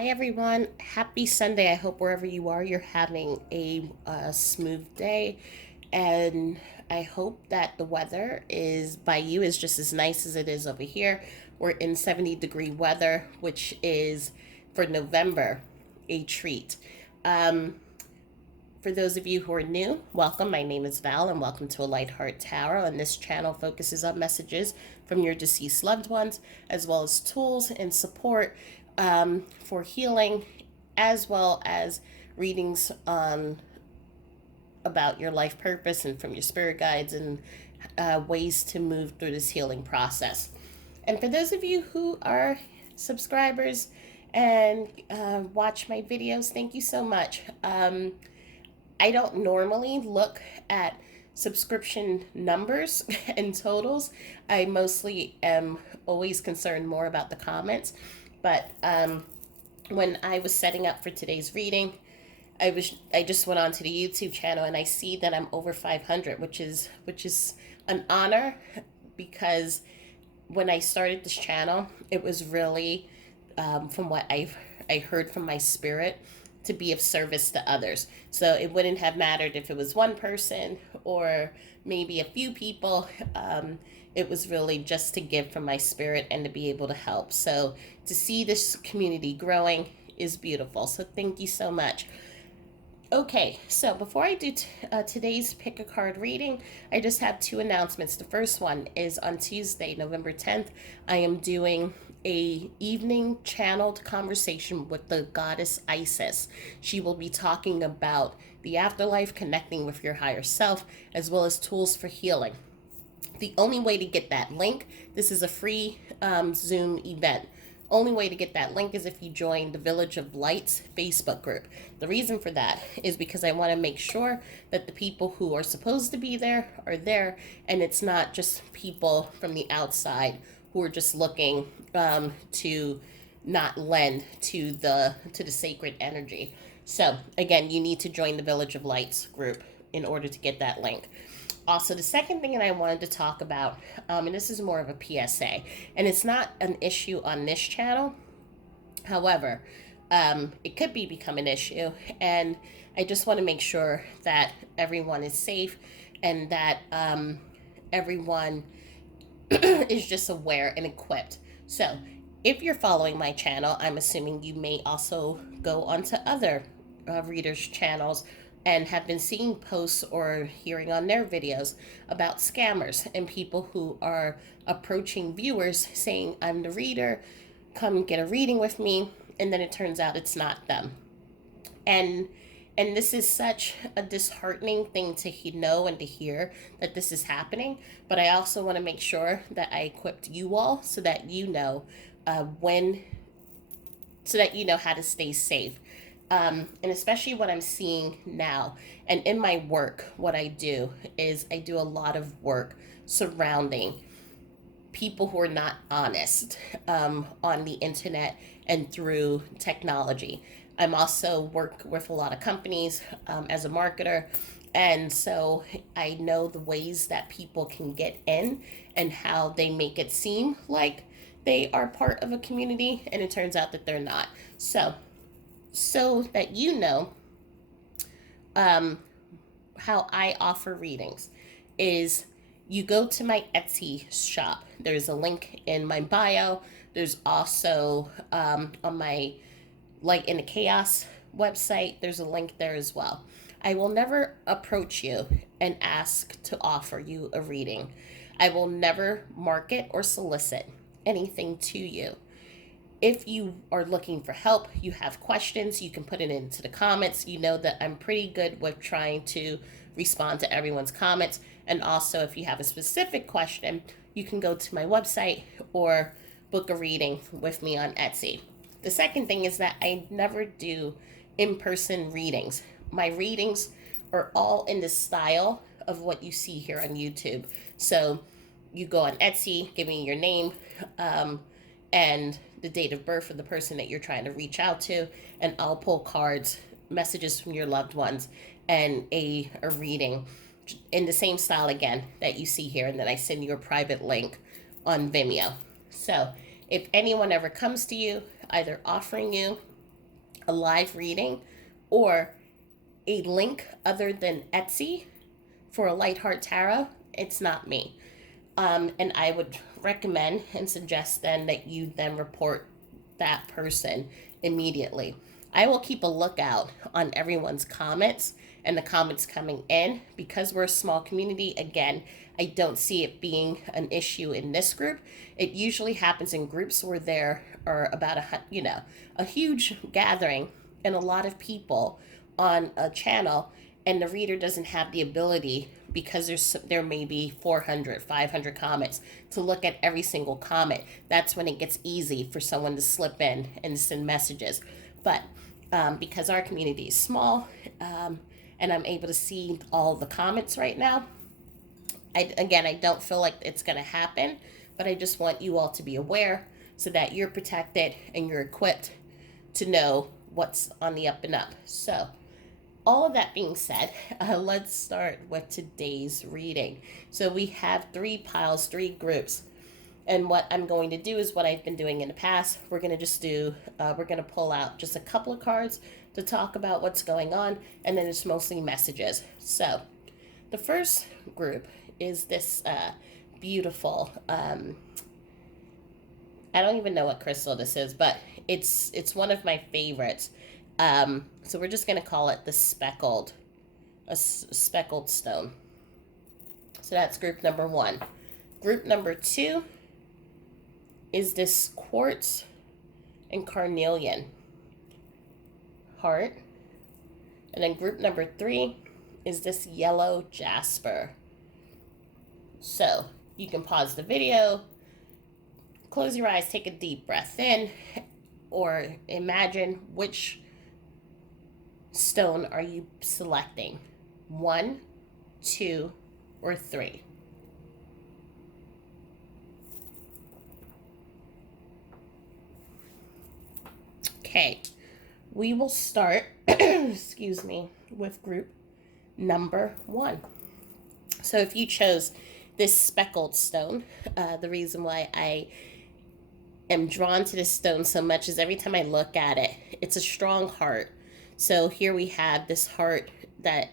Hi, everyone. Happy Sunday. I hope wherever you are, you're having a smooth day. And I hope that the weather is by you is just as nice as it is over here. We're in 70-degree weather, which is for November a treat. Um, for those of you who are new, welcome. My name is Val, and welcome to A Light Heart Tarot. And this channel focuses on messages from your deceased loved ones, as well as tools and support for healing, as well as readings on about your life purpose and from your spirit guides and ways to move through this healing process. And for those of you who are subscribers and watch my videos, thank you so much. I don't normally look at subscription numbers and totals. I mostly am always concerned more about the comments. But when I was setting up for today's reading, I just went onto the YouTube channel and I see that I'm over 500, which is an honor because when I started this channel, it was really from what I heard from my spirit to be of service to others. So it wouldn't have mattered if it was one person or maybe a few people. It was really just to give from my spirit and to be able to help. So to see this community growing is beautiful. So thank you so much. Okay, so before I do today's pick a card reading, I just have two announcements. The first one is on Tuesday, November 10th, I am doing a evening channeled conversation with the goddess Isis. She will be talking about the afterlife, connecting with your higher self, as well as tools for healing. The only way to get that link, this is a free Zoom event. Only way to get that link is if you join the Village of Lights Facebook group. The reason for that is because I want to make sure that the people who are supposed to be there are there, and it's not just people from the outside who are just looking to not lend to the sacred energy. So again, you need to join the Village of Lights group in order to get that link. Also, the second thing that I wanted to talk about, and this is more of a PSA, and it's not an issue on this channel. However, it could become an issue, and I just want to make sure that everyone is safe and that everyone is just aware and equipped. So, if you're following my channel, I'm assuming you may also go onto other readers' channels and have been seeing posts or hearing on their videos about scammers and people who are approaching viewers saying, I'm the reader, come get a reading with me, and then it turns out it's not them. And this is such a disheartening thing to know and to hear that this is happening. But I also want to make sure that I equipped you all so that you know so that you know how to stay safe. And especially what I'm seeing now. And in my work, what I do is I do a lot of work surrounding people who are not honest on the internet and through technology. I'm also work with a lot of companies as a marketer. And so I know the ways that people can get in and how they make it seem like they are part of a community, and it turns out that they're not. So that you know um, how I offer readings is you go to my Etsy shop. There's a link in my bio. There's also on my Light in the Chaos website, there's a link there as well. I will never approach you and ask to offer you a reading. I will never market or solicit anything to you. If you are looking for help, you have questions, you can put it into the comments. You know that I'm pretty good with trying to respond to everyone's comments. And also, if you have a specific question, you can go to my website or book a reading with me on Etsy. The second thing is that I never do in-person readings. My readings are all in the style of what you see here on YouTube. So you go on Etsy, give me your name, and the date of birth of the person that you're trying to reach out to, and I'll pull cards, messages from your loved ones, and a reading in the same style again that you see here, and then I send you a private link on Vimeo. So if anyone ever comes to you, either offering you a live reading or a link other than Etsy for a Light Heart Tarot, it's not me. And I would recommend and suggest then that you then report that person immediately. I will keep a lookout on everyone's comments and the comments coming in because we're a small community. Again, I don't see it being an issue in this group. It usually happens in groups where there are about a huge gathering and a lot of people on a channel, and the reader doesn't have the ability because there may be 400 500 comments to look at every single comment. That's when it gets easy for someone to slip in and send messages. But because our community is small, and I'm able to see all the comments right now, I don't feel like it's going to happen, but I just want you all to be aware so that you're protected and you're equipped to know what's on the up and up. So all of that being said, let's start with today's reading. So we have 3 piles, 3 groups. And what I'm going to do is what I've been doing in the past. We're going to pull out just a couple of cards to talk about what's going on, and then it's mostly messages. So the first group is this beautiful, I don't even know what crystal this is, but it's one of my favorites. So we're just going to call it the speckled stone. So that's group number 1. Group number 2 is this quartz and carnelian heart. And then group number 3 is this yellow jasper. So you can pause the video, close your eyes, take a deep breath in, or imagine which stone are you selecting? 1, 2, or 3? Okay, we will start, excuse me, with group number 1. So if you chose this speckled stone, the reason why I am drawn to this stone so much is every time I look at it, it's a strong heart. So here we have this heart that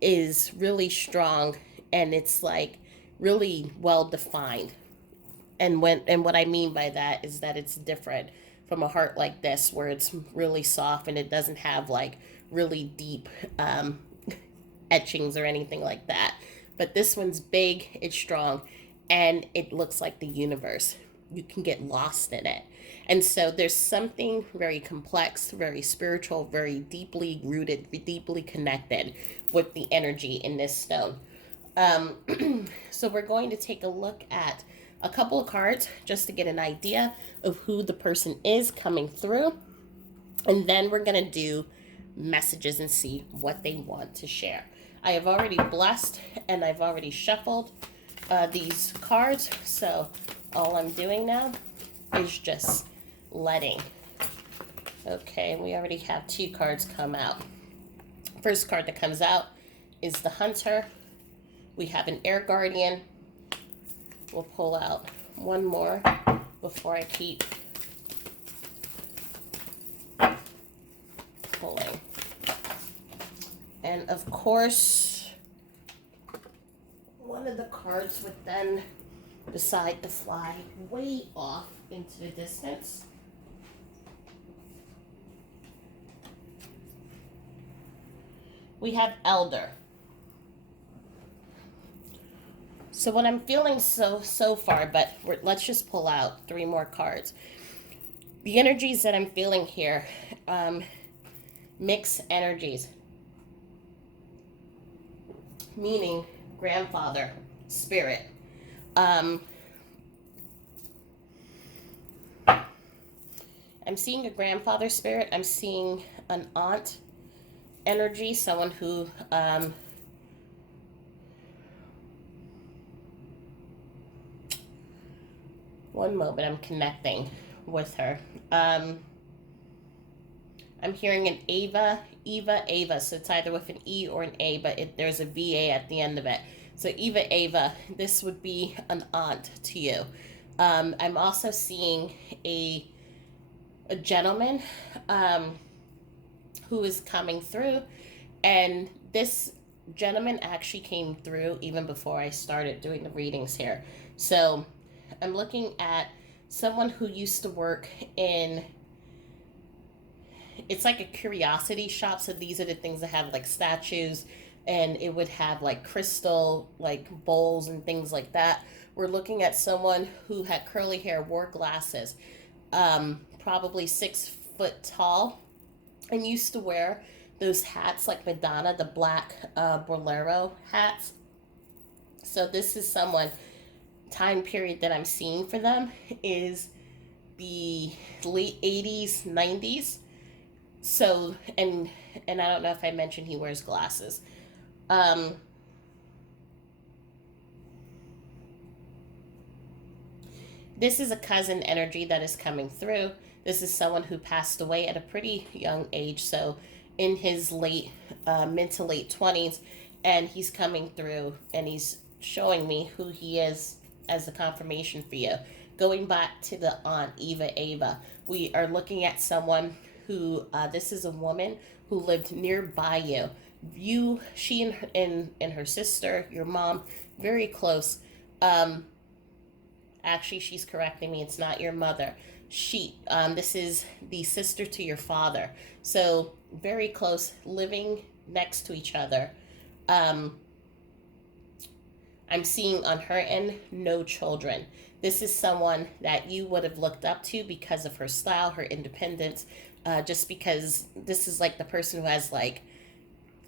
is really strong, and it's like really well defined. And what I mean by that is that it's different from a heart like this where it's really soft and it doesn't have like really deep etchings or anything like that. But this one's big, it's strong, and it looks like the universe. You can get lost in it. And so there's something very complex, very spiritual, very deeply rooted, deeply connected with the energy in this stone. So we're going to take a look at a couple of cards just to get an idea of who the person is coming through. And then we're going to do messages and see what they want to share. I have already blessed and I've already shuffled these cards. So all I'm doing now is just letting. Okay, we already have 2 cards come out. First card that comes out is the Hunter. We have an Air Guardian. We'll pull out one more before I keep pulling. And of course, one of the cards would then decide to fly way off into the distance. We have Elder. So what I'm feeling so far, but let's just pull out 3 more cards. The energies that I'm feeling here, mixed energies, meaning grandfather, spirit. I'm seeing a grandfather spirit. I'm seeing an aunt energy, someone who one moment, I'm connecting with her. I'm hearing an Ava. So it's either with an E or an A, but there's a VA at the end of it. So Ava, this would be an aunt to you. I'm also seeing a gentleman who is coming through. And this gentleman actually came through even before I started doing the readings here. So I'm looking at someone who used to work in, it's like a curiosity shop. So these are the things that have like statues, and it would have like crystal like bowls and things like that. We're looking at someone who had curly hair, wore glasses, probably 6 foot tall, and used to wear those hats like Madonna, the black bolero hats. So this is someone, time period that I'm seeing for them is the late 80s, 90s. So and I don't know if I mentioned he wears glasses. Um, this is a cousin energy that is coming through. This is someone who passed away at a pretty young age, so in his mid to late 20s, and he's coming through and he's showing me who he is as a confirmation for you. Going back to the aunt Eva, we are looking at someone who this is a woman who lived nearby you. She and her sister, your mom, very close. Um, Actually, she's correcting me. It's not your mother. This is the sister to your father. So very close, living next to each other. Um, I'm seeing on her end, no children. This is someone that you would have looked up to because of her style, her independence. Just because this is like the person who has like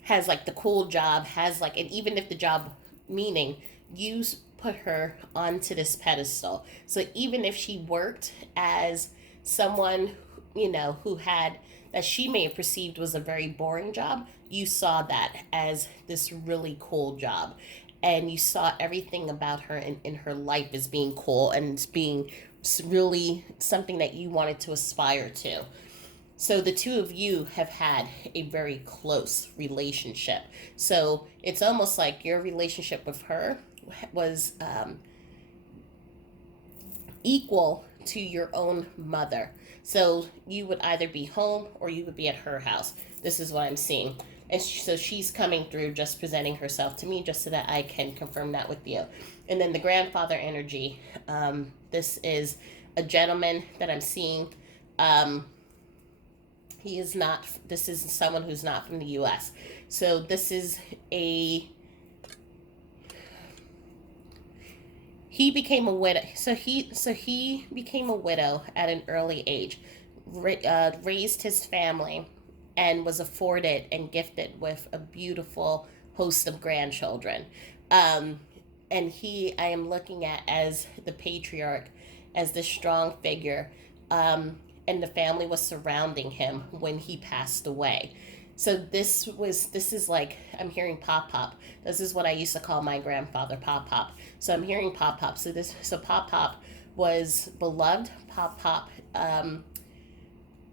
the cool job, has like, and even if the job, meaning you put her onto this pedestal. So even if she worked as someone, who had, that she may have perceived was a very boring job, you saw that as this really cool job. And you saw everything about her in her life as being cool and being really something that you wanted to aspire to. So the two of you have had a very close relationship. So it's almost like your relationship with her was equal to your own mother. So you would either be home or you would be at her house. This is what I'm seeing. And so she's coming through, just presenting herself to me, just so that I can confirm that with you. And then the grandfather energy. This is a gentleman that I'm seeing. He is not. This is someone who's not from the U.S. So this is a. He became a widow. So he became a widow at an early age, raised his family, and was afforded and gifted with a beautiful host of grandchildren. Um, and I am looking at as the patriarch, as the strong figure, and the family was surrounding him when he passed away. So this is like, I'm hearing pop pop. This is what I used to call my grandfather, pop pop. So I'm hearing pop pop. So pop pop was beloved. Pop pop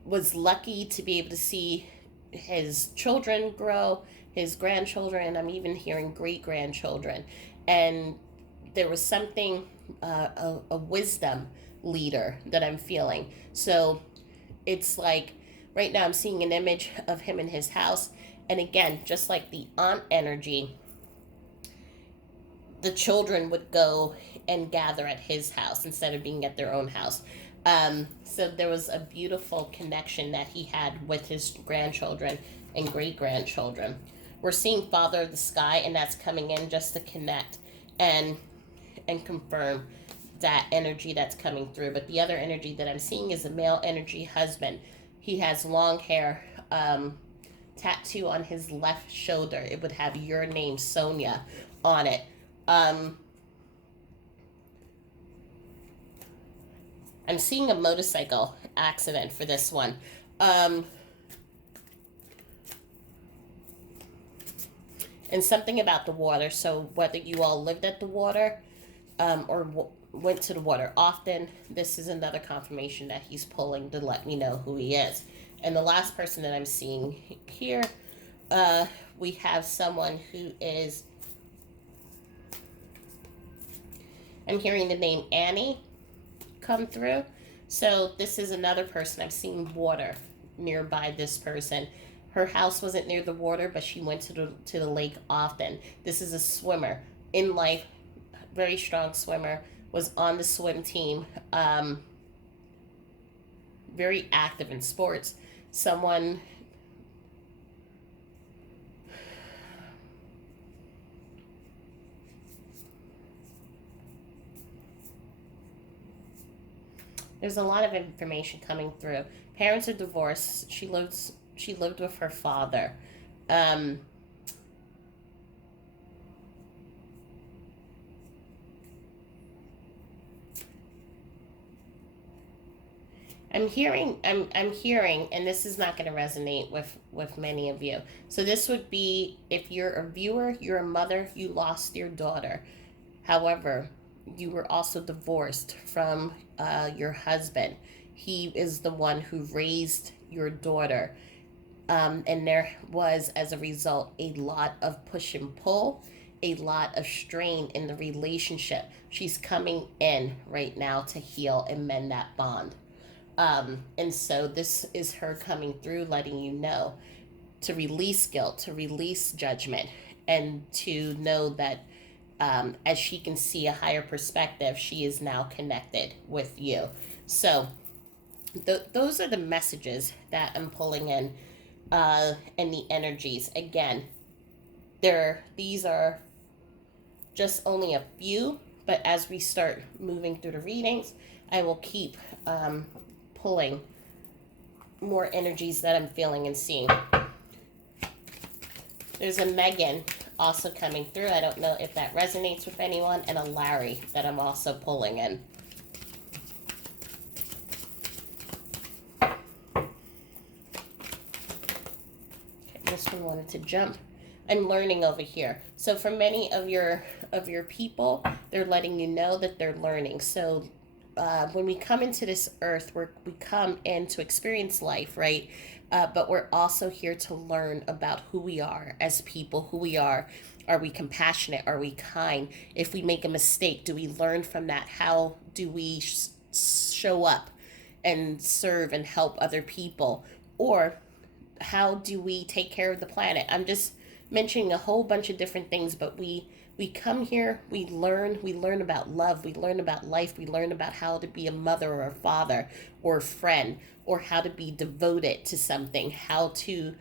was lucky to be able to see his children grow, his grandchildren, and I'm even hearing great grandchildren. And there was something, a wisdom leader that I'm feeling. So it's like right now I'm seeing an image of him in his house. And again, just like the aunt energy, the children would go and gather at his house instead of being at their own house. So there was a beautiful connection that he had with his grandchildren and great grandchildren. We're seeing Father of the Sky, and that's coming in just to connect and confirm that energy that's coming through. But the other energy that I'm seeing is a male energy husband. He has long hair, tattoo on his left shoulder. It would have your name, Sonia, on it. I'm seeing a motorcycle accident for this one. And something about the water. So whether you all lived at the water, or went to the water often, this is another confirmation that he's pulling to let me know who he is. And the last person that I'm seeing here, we have someone who is, I'm hearing the name Annie come through. So this is another person. I'm seeing water nearby this person. Her house wasn't near the water, but she went to the lake often. This is a swimmer in life, very strong swimmer, was on the swim team, very active in sports. Someone, there's a lot of information coming through. Parents are divorced. She lived with her father. Um, I'm hearing, and this is not going to resonate with many of you. So this would be, if you're a viewer, you're a mother, you lost your daughter. However, you were also divorced from your husband. He is the one who raised your daughter. And there was, as a result, a lot of push and pull, a lot of strain in the relationship. She's coming in right now to heal and mend that bond. And so this is her coming through, letting you know to release guilt, to release judgment, and to know that as she can see a higher perspective, she is now connected with you. So those are the messages that I'm pulling in, and the energies. Again, these are just only a few, but as we start moving through the readings, I will keep pulling more energies that I'm feeling and seeing. There's a Megan also coming through. I don't know if that resonates with anyone, and a Larry that I'm also pulling in. Okay, this one wanted to jump. I'm learning over here. So for many of your people, they're letting you know that they're learning. So when we come into this earth, we come in to experience life, right? But we're also here to learn about who we are as people, who we are. Are we compassionate? Are we kind? If we make a mistake, do we learn from that? How do we show up and serve and help other people? Or how do we take care of the planet? I'm just mentioning a whole bunch of different things, but we come here, we learn about love, we learn about life, we learn about how to be a mother or a father or a friend, or how to be devoted to something, how to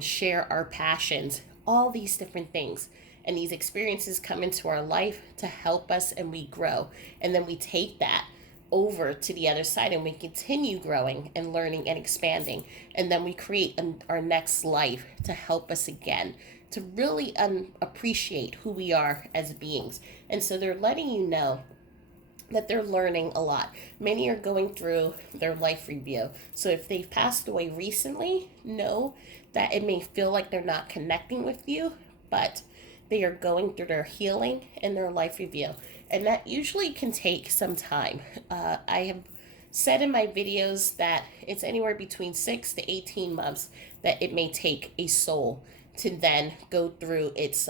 share our passions, all these different things. And these experiences come into our life to help us, and we grow. And then we take that over to the other side, and we continue growing and learning and expanding. And then we create our next life to help us again, to really appreciate who we are as beings. And so they're letting you know that they're learning a lot. Many are going through their life review. So if they've passed away recently, know that it may feel like they're not connecting with you, but they are going through their healing and their life review. And that usually can take some time. I have said in my videos that it's anywhere between 6 to 18 months that it may take a soul to then go through its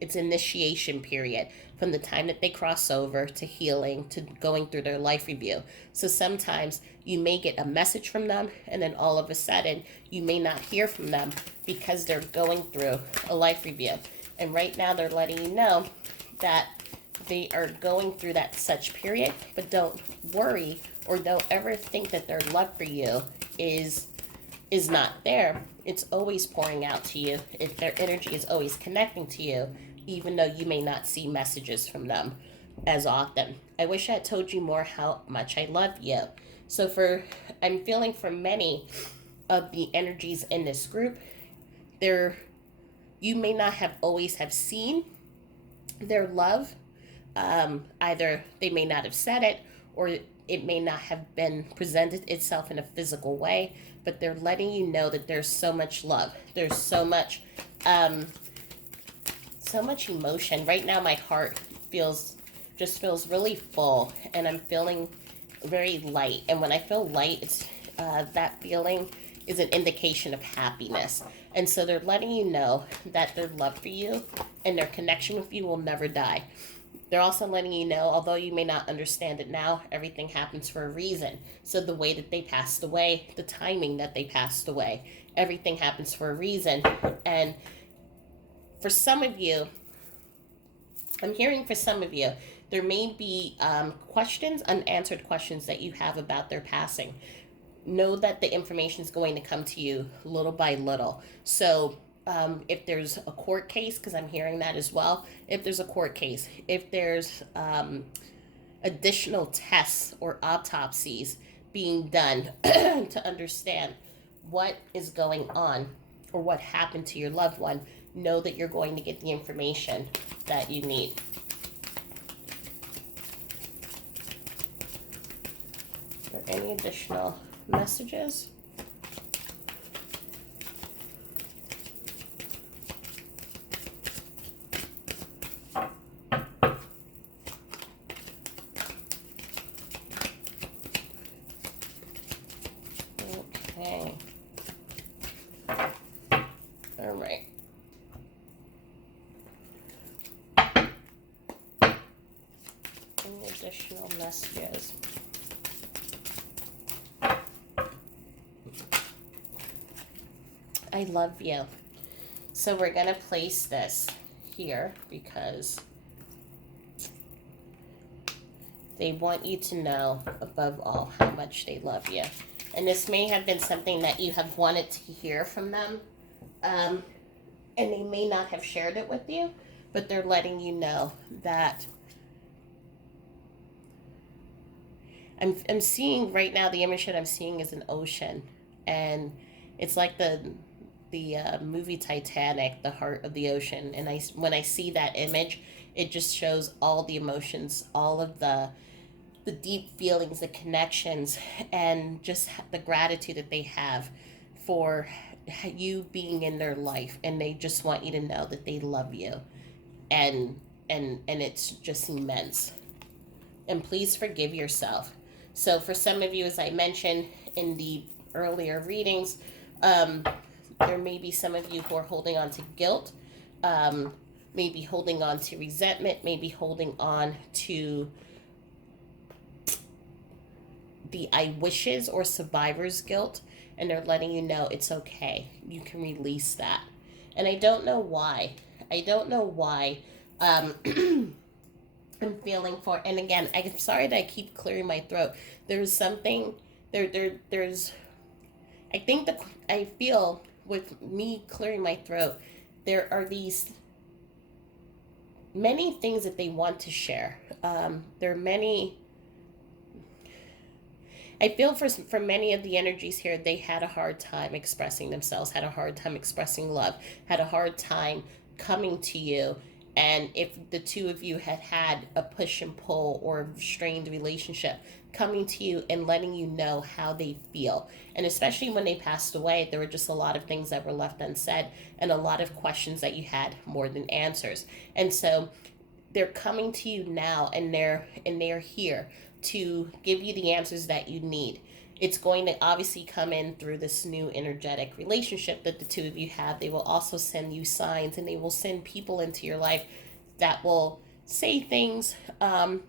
initiation period, from the time that they cross over to healing to going through their life review. So sometimes you may get a message from them, and then all of a sudden you may not hear from them because they're going through a life review. And right now they're letting you know that they are going through that such period, but don't worry, or don't ever think that their love for you is not there. It's always pouring out to you. If their energy is always connecting to you, even though you may not see messages from them as often. I wish I had told you more how much I love you. So I'm feeling for many of the energies in this group, you may not have always have seen their love. Either they may not have said it, or it may not have been presented itself in a physical way, but they're letting you know that there's so much love. There's so much emotion. Right now my heart feels really full, and I'm feeling very light. And when I feel light, it's that feeling is an indication of happiness. And so they're letting you know that their love for you and their connection with you will never die. They're also letting you know, although you may not understand it now, everything happens for a reason. So the way that they passed away, the timing that they passed away, everything happens for a reason. And for some of you, I'm hearing for some of you, there may be questions, unanswered questions that you have about their passing. Know that the information is going to come to you little by little. So, if there's a court case, because I'm hearing that as well, if there's a court case, if there's additional tests or autopsies being done to understand what is going on or what happened to your loved one, know that you're going to get the information that you need. Are there any additional messages? Okay. All right. Any additional messages? I love you. So we're going to place this here because they want you to know, above all, how much they love you. And this may have been something that you have wanted to hear from them. And they may not have shared it with you, but they're letting you know that I'm seeing right now, the image that I'm seeing is an ocean. And it's like the movie Titanic, the heart of the ocean. And when I see that image, it just shows all the emotions, all of the deep feelings, the connections, and just the gratitude that they have for you being in their life, and they just want you to know that they love you, and it's just immense. And please forgive yourself. So for some of you, as I mentioned in the earlier readings, there may be some of you who are holding on to guilt, maybe holding on to resentment, maybe holding on to the I wishes or survivor's guilt, and they're letting you know it's okay. You can release that. And I don't know why. I don't know why. I'm feeling for, and again, I'm sorry that I keep clearing my throat. There's something there's I think that I feel with me clearing my throat, there are these many things that they want to share. There are many. I feel for many of the energies here, they had a hard time expressing themselves, had a hard time expressing love, had a hard time coming to you. And if the two of you had had a push and pull or a strained relationship, coming to you and letting you know how they feel. And especially when they passed away, there were just a lot of things that were left unsaid and a lot of questions that you had more than answers. And so they're coming to you now, and they're here to give you the answers that you need. It's going to obviously come in through this new energetic relationship that the two of you have. They will also send you signs, and they will send people into your life that will say things.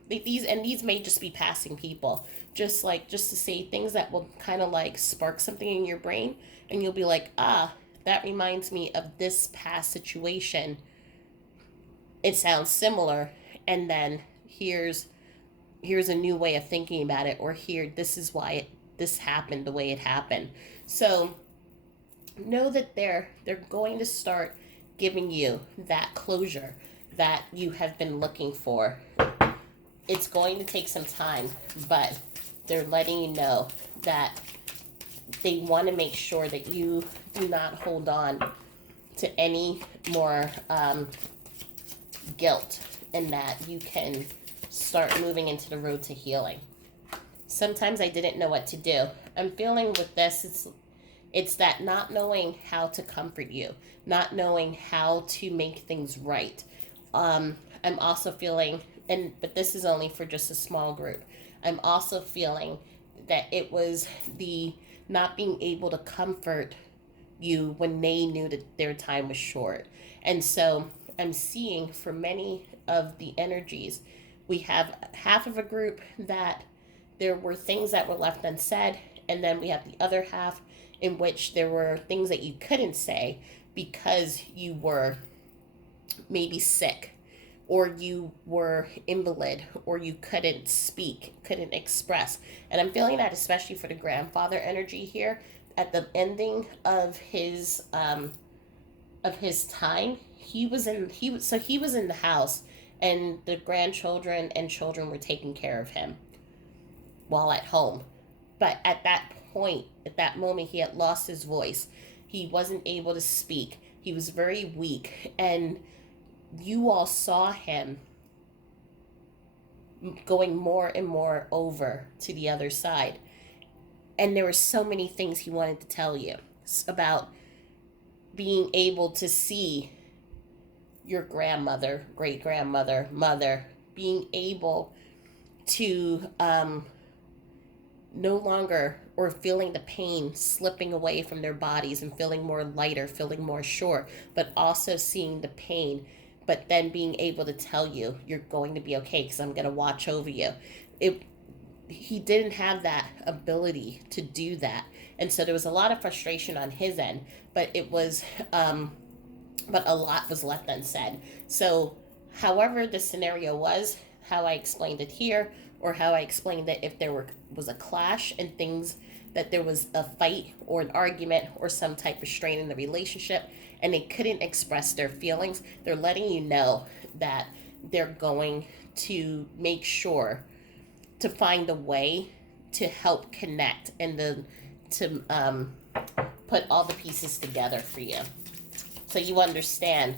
These may just be passing people, just to say things that will kind of like spark something in your brain, and you'll be like, that reminds me of this past situation. It sounds similar, and then here's a new way of thinking about it, or here, this is why this happened the way it happened. So know that they're going to start giving you that closure that you have been looking for. It's going to take some time, but they're letting you know that they want to make sure that you do not hold on to any more guilt, and that you can start moving into the road to healing. Sometimes I didn't know what to do. I'm feeling with this, it's that not knowing how to comfort you, not knowing how to make things right. I'm also feeling, but this is only for just a small group. I'm also feeling that it was the not being able to comfort you when they knew that their time was short. And so I'm seeing for many of the energies. We have half of a group that there were things that were left unsaid, and then we have the other half in which there were things that you couldn't say because you were maybe sick, or you were invalid, or you couldn't speak, couldn't express. And I'm feeling that especially for the grandfather energy here at the ending of his time. He was in the house, and the grandchildren and children were taking care of him while at home. But at that point, at that moment, he had lost his voice. He wasn't able to speak. He was very weak, and you all saw him going more and more over to the other side. And there were so many things he wanted to tell you about being able to see your grandmother, great grandmother, mother, being able to no longer, or feeling the pain slipping away from their bodies and feeling more lighter, feeling more short, but also seeing the pain, but then being able to tell you you're going to be okay because I'm going to watch over you. It He didn't have that ability to do that, and so there was a lot of frustration on his end, but it was but a lot was left unsaid. So however the scenario was, how I explained it here, or how I explained that if was a clash and things, that there was a fight or an argument or some type of strain in the relationship and they couldn't express their feelings, they're letting you know that they're going to make sure to find a way to help connect and to put all the pieces together for you, so you understand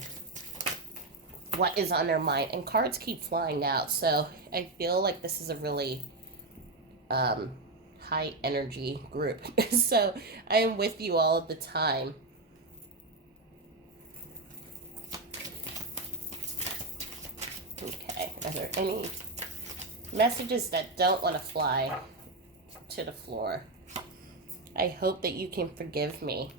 what is on their mind. And cards keep flying out, so I feel like this is a really high energy group. So I am with you all the time. Okay, are there any messages that don't want to fly to the floor? I hope that you can forgive me.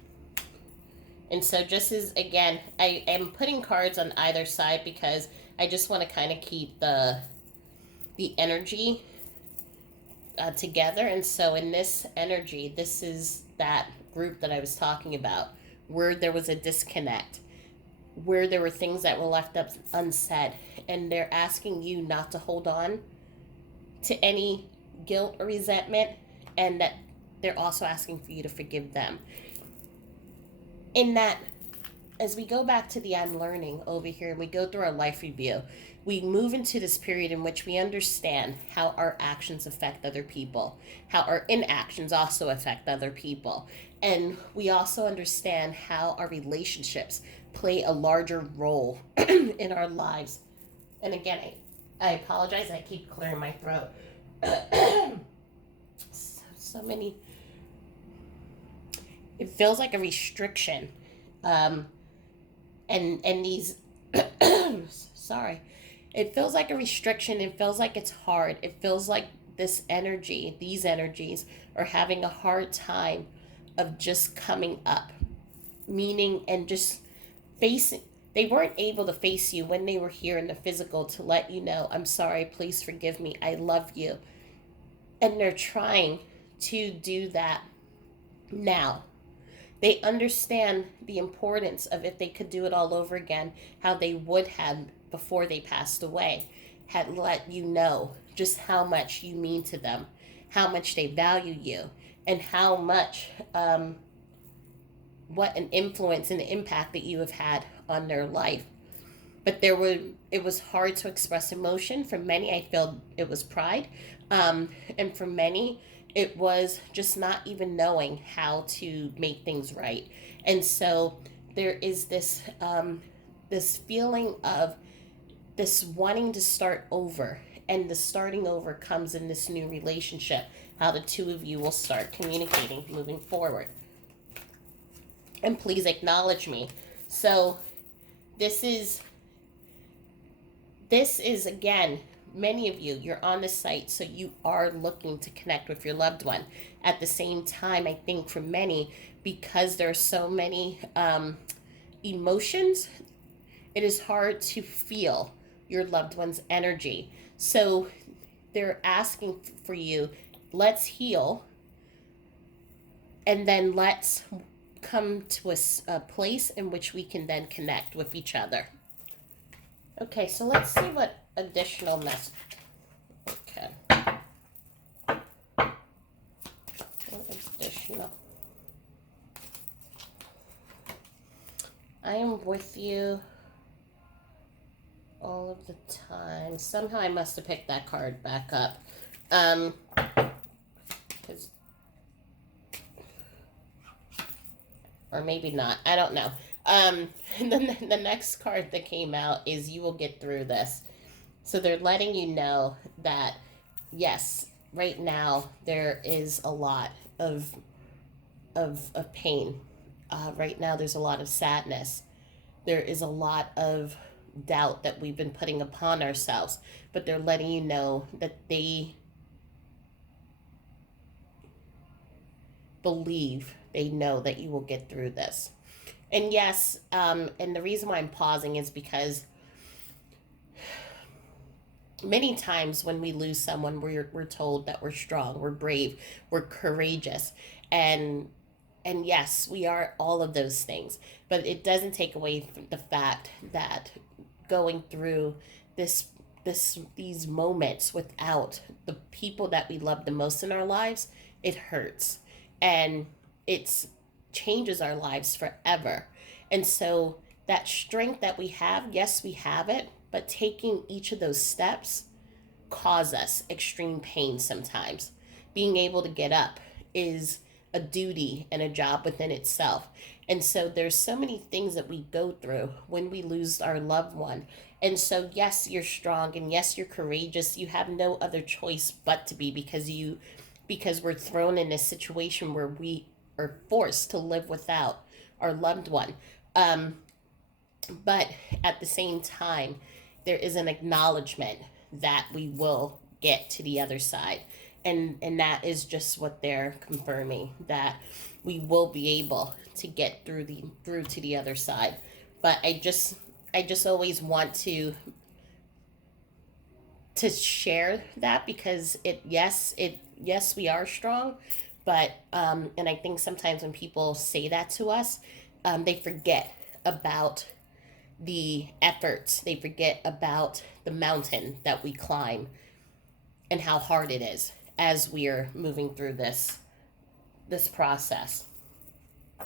And so just as, again, I am putting cards on either side because I just want to kind of keep the energy together. And so in this energy, this is that group that I was talking about, where there was a disconnect, where there were things that were left up unsaid, and they're asking you not to hold on to any guilt or resentment, and that they're also asking for you to forgive them. In that, as we go back to the unlearning over here and we go through our life review, we move into this period in which we understand how our actions affect other people, how our inactions also affect other people, and we also understand how our relationships play a larger role in our lives. And again, I apologize, I keep clearing my throat. So many. It feels like a restriction, and these sorry, it feels like a restriction. It feels like it's hard. It feels like these energies are having a hard time of just coming up, meaning, and just facing. They weren't able to face you when they were here in the physical to let you know, I'm sorry, please forgive me, I love you. And they're trying to do that now. They understand the importance of, if they could do it all over again, how they would have before they passed away, had let you know just how much you mean to them, how much they value you, and how much, what an influence and impact that you have had on their life. But it was hard to express emotion. For many, I feel it was pride. And for many, it was just not even knowing how to make things right. And so there is this this feeling of this wanting to start over, and the starting over comes in this new relationship, how the two of you will start communicating moving forward. And please acknowledge me. So this is again, many of you, you're on the site, so you are looking to connect with your loved one. At the same time, I think for many, because there are so many emotions, it is hard to feel your loved one's energy. So they're asking for you, let's heal, and then let's come to a place in which we can then connect with each other. Okay, so let's see what additional mess. Okay. What additional? I am with you all of the time. Somehow I must have picked that card back up. Cause, or maybe not. I don't know. And then the next card that came out is you will get through this. So they're letting you know that, yes, right now there is a lot of pain. Right now there's a lot of sadness. There is a lot of doubt that we've been putting upon ourselves. But they're letting you know that they believe, they know that you will get through this. And yes, and the reason why I'm pausing is because many times when we lose someone, we're told that we're strong, we're brave, we're courageous, and yes, we are all of those things. But it doesn't take away from the fact that going through this these moments without the people that we love the most in our lives, it hurts, and it's changes our lives forever. And so that strength that we have, yes, we have it, but taking each of those steps cause us extreme pain sometimes. Being able to get up is a duty and a job within itself. And so there's so many things that we go through when we lose our loved one. And so yes, you're strong, and yes, you're courageous. You have no other choice but to be, because we're thrown in a situation where we are forced to live without our loved one. Um, but at the same time, there is an acknowledgement that we will get to the other side. And that is just what they're confirming, that we will be able to get through to the other side. But I just always want to share that, because yes, we are strong, but and I think sometimes when people say that to us, they forget about the efforts, they forget about the mountain that we climb and how hard it is as we are moving through this process.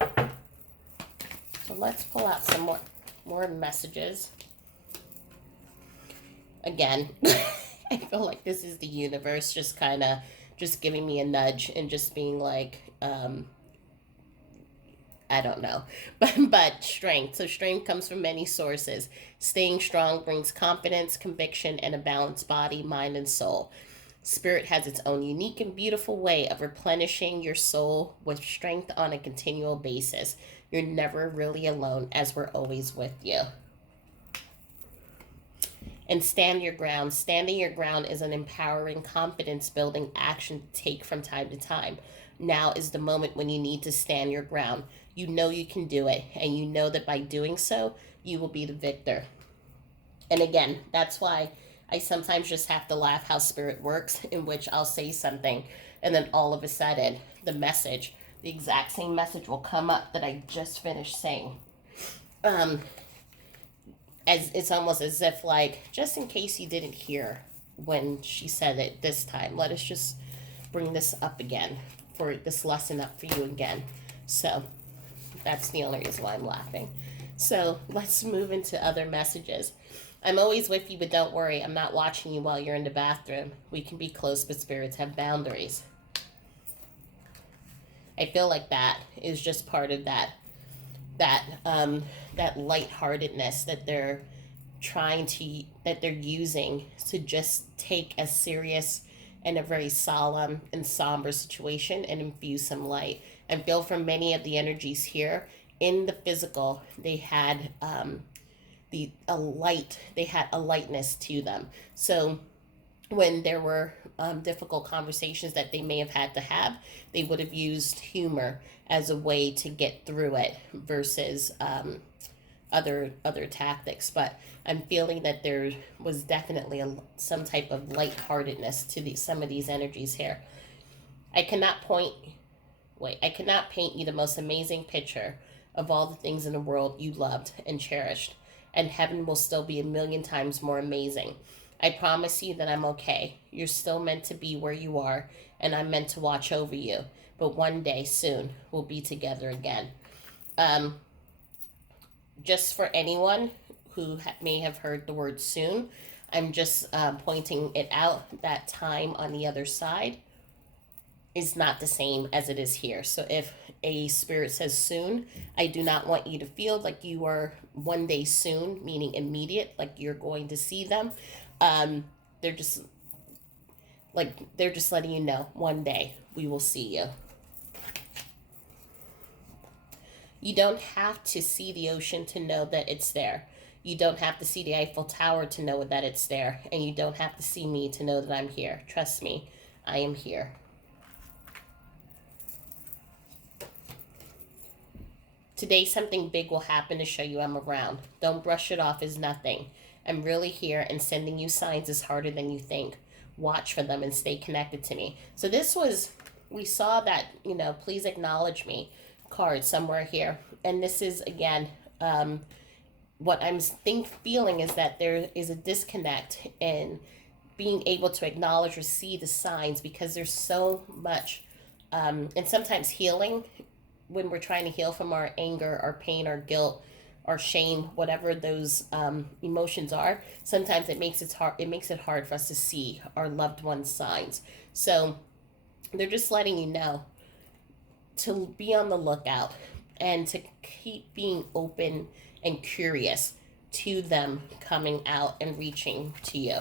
So let's pull out some more messages. Again, I feel like this is the universe just kind of just giving me a nudge and just being like, I don't know, but strength. So strength comes from many sources. Staying strong brings confidence, conviction, and a balanced body, mind, and soul. Spirit has its own unique and beautiful way of replenishing your soul with strength on a continual basis. You're never really alone, as we're always with you. And stand your ground. Standing your ground is an empowering, confidence building action to take from time to time. Now is the moment when you need to stand your ground. You know you can do it, and you know that by doing so, you will be the victor. And again, that's why I sometimes just have to laugh how spirit works, in which I'll say something, and then all of a sudden, the exact same message will come up that I just finished saying. Um, as it's almost as if, like, just in case you didn't hear when she said it this time, let us just bring this up again, for this lesson up for you again. So that's the only reason why I'm laughing. So let's move into other messages. I'm always with you, but don't worry, I'm not watching you while you're in the bathroom. We can be close, but spirits have boundaries. I feel like that is just part of that lightheartedness that they're that they're using to just take a serious and a very solemn and somber situation and infuse some light. I feel from many of the energies here in the physical, they had they had a lightness to them. So when there were difficult conversations that they may have had to have, they would have used humor as a way to get through it versus other tactics, but I'm feeling that there was definitely some type of lightheartedness to some of these energies here. I cannot point I cannot paint you the most amazing picture of all the things in the world you loved and cherished, and heaven will still be a million times more amazing. I promise you that I'm okay. You're still meant to be where you are, and I'm meant to watch over you. But one day soon, we'll be together again. Um, just for anyone who may have heard the word soon, I'm just pointing it out that time on the other side is not the same as it is here. So if a spirit says soon, I do not want you to feel like you are one day soon, meaning immediate, like you're going to see them. Um, they're just they're just letting you know one day we will see you. You don't have to see the ocean to know that it's there. You don't have to see the Eiffel Tower to know that it's there. And you don't have to see me to know that I'm here. Trust me, I am here. Today, something big will happen to show you I'm around. Don't brush it off as nothing. I'm really here, and sending you signs is harder than you think. Watch for them and stay connected to me. So this was, we saw that, please acknowledge me card somewhere here. And this is, again, what I'm feeling is that there is a disconnect in being able to acknowledge or see the signs, because there's so much, and sometimes healing, when we're trying to heal from our anger, our pain, our guilt, our shame, whatever those emotions are, sometimes it makes it hard for us to see our loved ones' signs. So they're just letting you know to be on the lookout and to keep being open and curious to them coming out and reaching to you.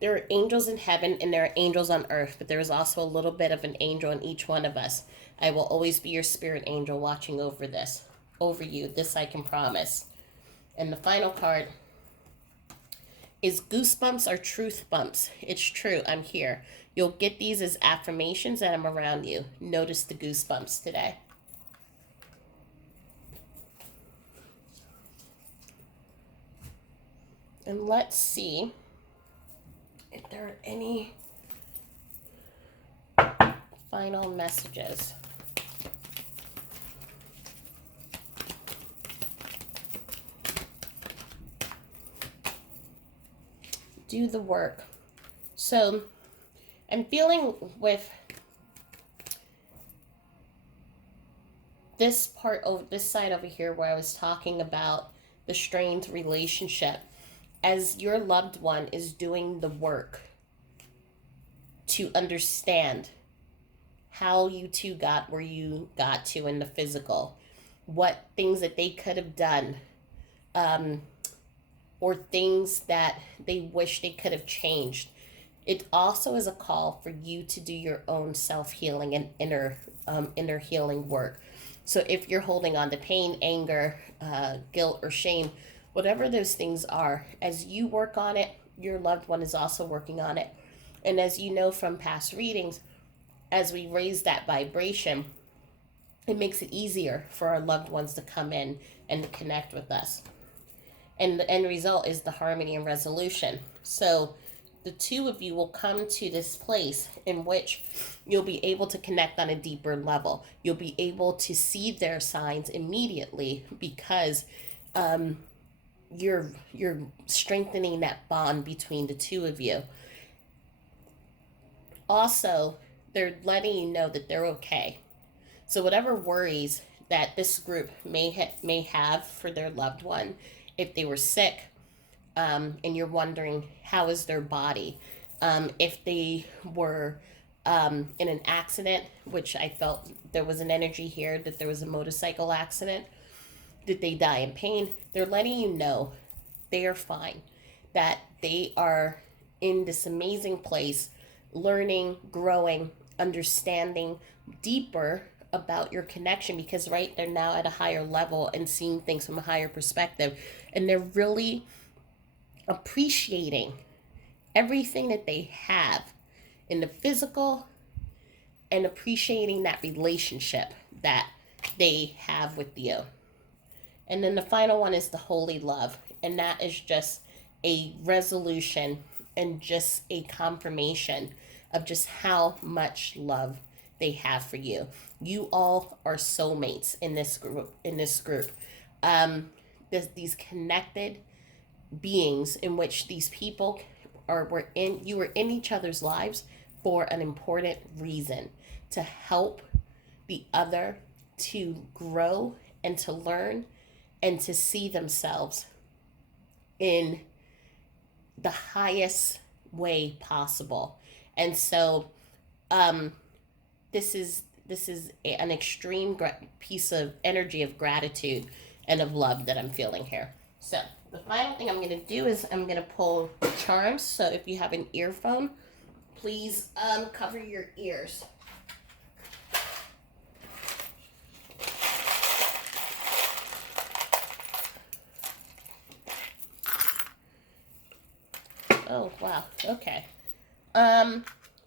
There are angels in heaven and there are angels on earth, but there is also a little bit of an angel in each one of us. I will always be your spirit angel watching over you. This I can promise. And the final card is goosebumps are truth bumps. It's true, I'm here. You'll get these as affirmations that I'm around you. Notice the goosebumps today. And let's see if there are any final messages. Do the work. So I'm feeling with this part over this side over here where I was talking about the strained relationship, as your loved one is doing the work to understand how you two got where you got to in the physical, what things that they could have done, or things that they wish they could have changed. It also is a call for you to do your own self-healing and inner healing work. So if you're holding on to pain, anger, guilt, or shame, whatever those things are, as you work on it, your loved one is also working on it. And as you know from past readings, as we raise that vibration, it makes it easier for our loved ones to come in and connect with us. And the end result is the harmony and resolution. So the two of you will come to this place in which you'll be able to connect on a deeper level. You'll be able to see their signs immediately, because you're strengthening that bond between the two of you. Also, they're letting you know that they're okay. So whatever worries that this group may have for their loved one, if they were sick, and you're wondering how is their body, if they were in an accident, which I felt there was an energy here that there was a motorcycle accident, did they die in pain? They're letting you know they are fine, that they are in this amazing place, learning, growing, understanding deeper about your connection, because they're now at a higher level and seeing things from a higher perspective, and they're really appreciating everything that they have in the physical and appreciating that relationship that they have with you. And then the final one is the holy love. And that is just a resolution and just a confirmation of just how much love they have for you. You all are soulmates in this group. There's these connected beings in which these people were in. You were in each other's lives for an important reason, to help the other to grow and to learn and to see themselves in the highest way possible. And so um, this is an extreme piece of energy of gratitude and of love that I'm feeling here. So the final thing I'm going to do is I'm going to pull charms. So if you have an earphone, please cover your ears. Oh wow. Okay.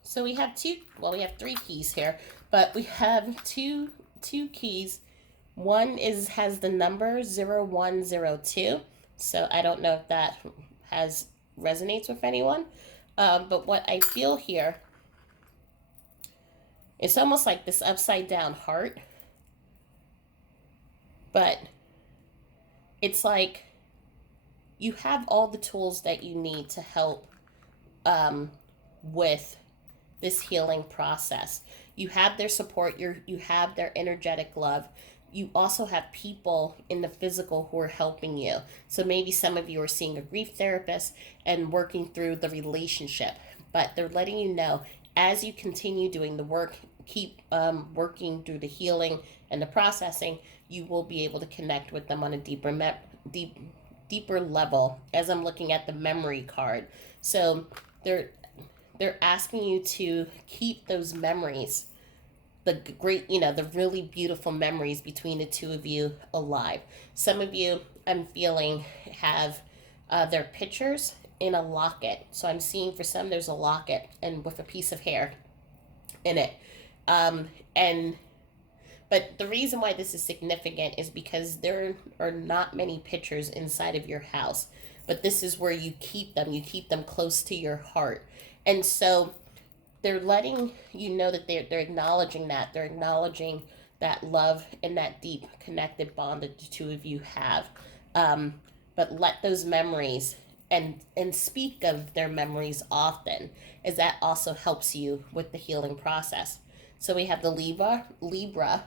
So we have we have three keys here, but we have two keys. One has the number 0102. So I don't know if that resonates with anyone. But what I feel here, it's almost like this upside down heart, but it's like you have all the tools that you need to help with this healing process. You have their support, you have their energetic love. You also have people in the physical who are helping you. So maybe some of you are seeing a grief therapist and working through the relationship, but they're letting you know as you continue doing the work, keep working through the healing and the processing, you will be able to connect with them on a deeper level. As I'm looking at the memory card, so they're asking you to keep those memories, the great, the really beautiful memories between the two of you alive. Some of you, I'm feeling, have their pictures in a locket. So I'm seeing for some there's a locket and with a piece of hair in it. And but the reason why this is significant is because there are not many pictures inside of your house, but this is where you keep them. You keep them close to your heart. And so they're letting you know that they're acknowledging that. They're acknowledging that love and that deep connected bond that the two of you have. But let those memories and speak of their memories often, as that also helps you with the healing process. So we have the Libra.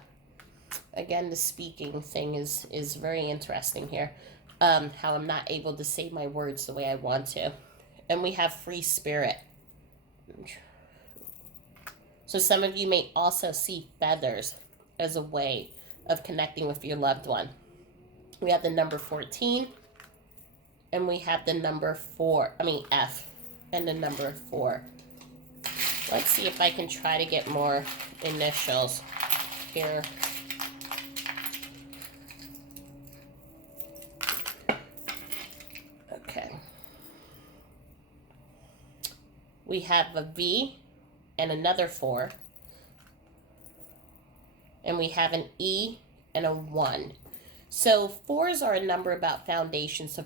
Again, the speaking thing is very interesting here. How I'm not able to say my words the way I want to. And we have free spirit. So some of you may also see feathers as a way of connecting with your loved one. We have the number 14, and we have the number F, and the number 4. Let's see if I can try to get more initials here. Okay. We have a V and another 4. And we have an E and a 1. So 4s are a number about foundations, so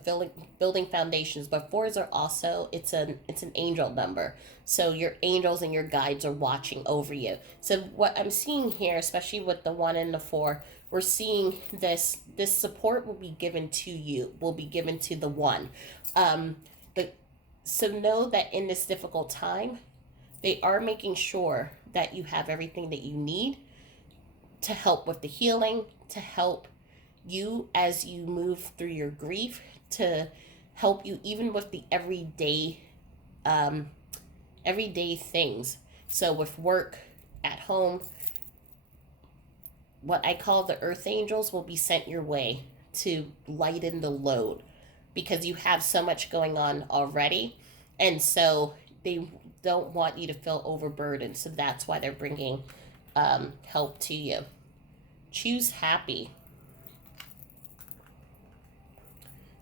building foundations, but 4s are also, it's an angel number. So your angels and your guides are watching over you. So what I'm seeing here, especially with the 1 and the 4, we're seeing this support will be given to you, will be given to the 1. So know that in this difficult time, they are making sure that you have everything that you need to help with the healing, to help you as you move through your grief, to help you even with the everyday things. So with work, at home, what I call the earth angels will be sent your way to lighten the load, because you have so much going on already, and so they don't want you to feel overburdened. So that's why they're bringing help to you. Choose happy.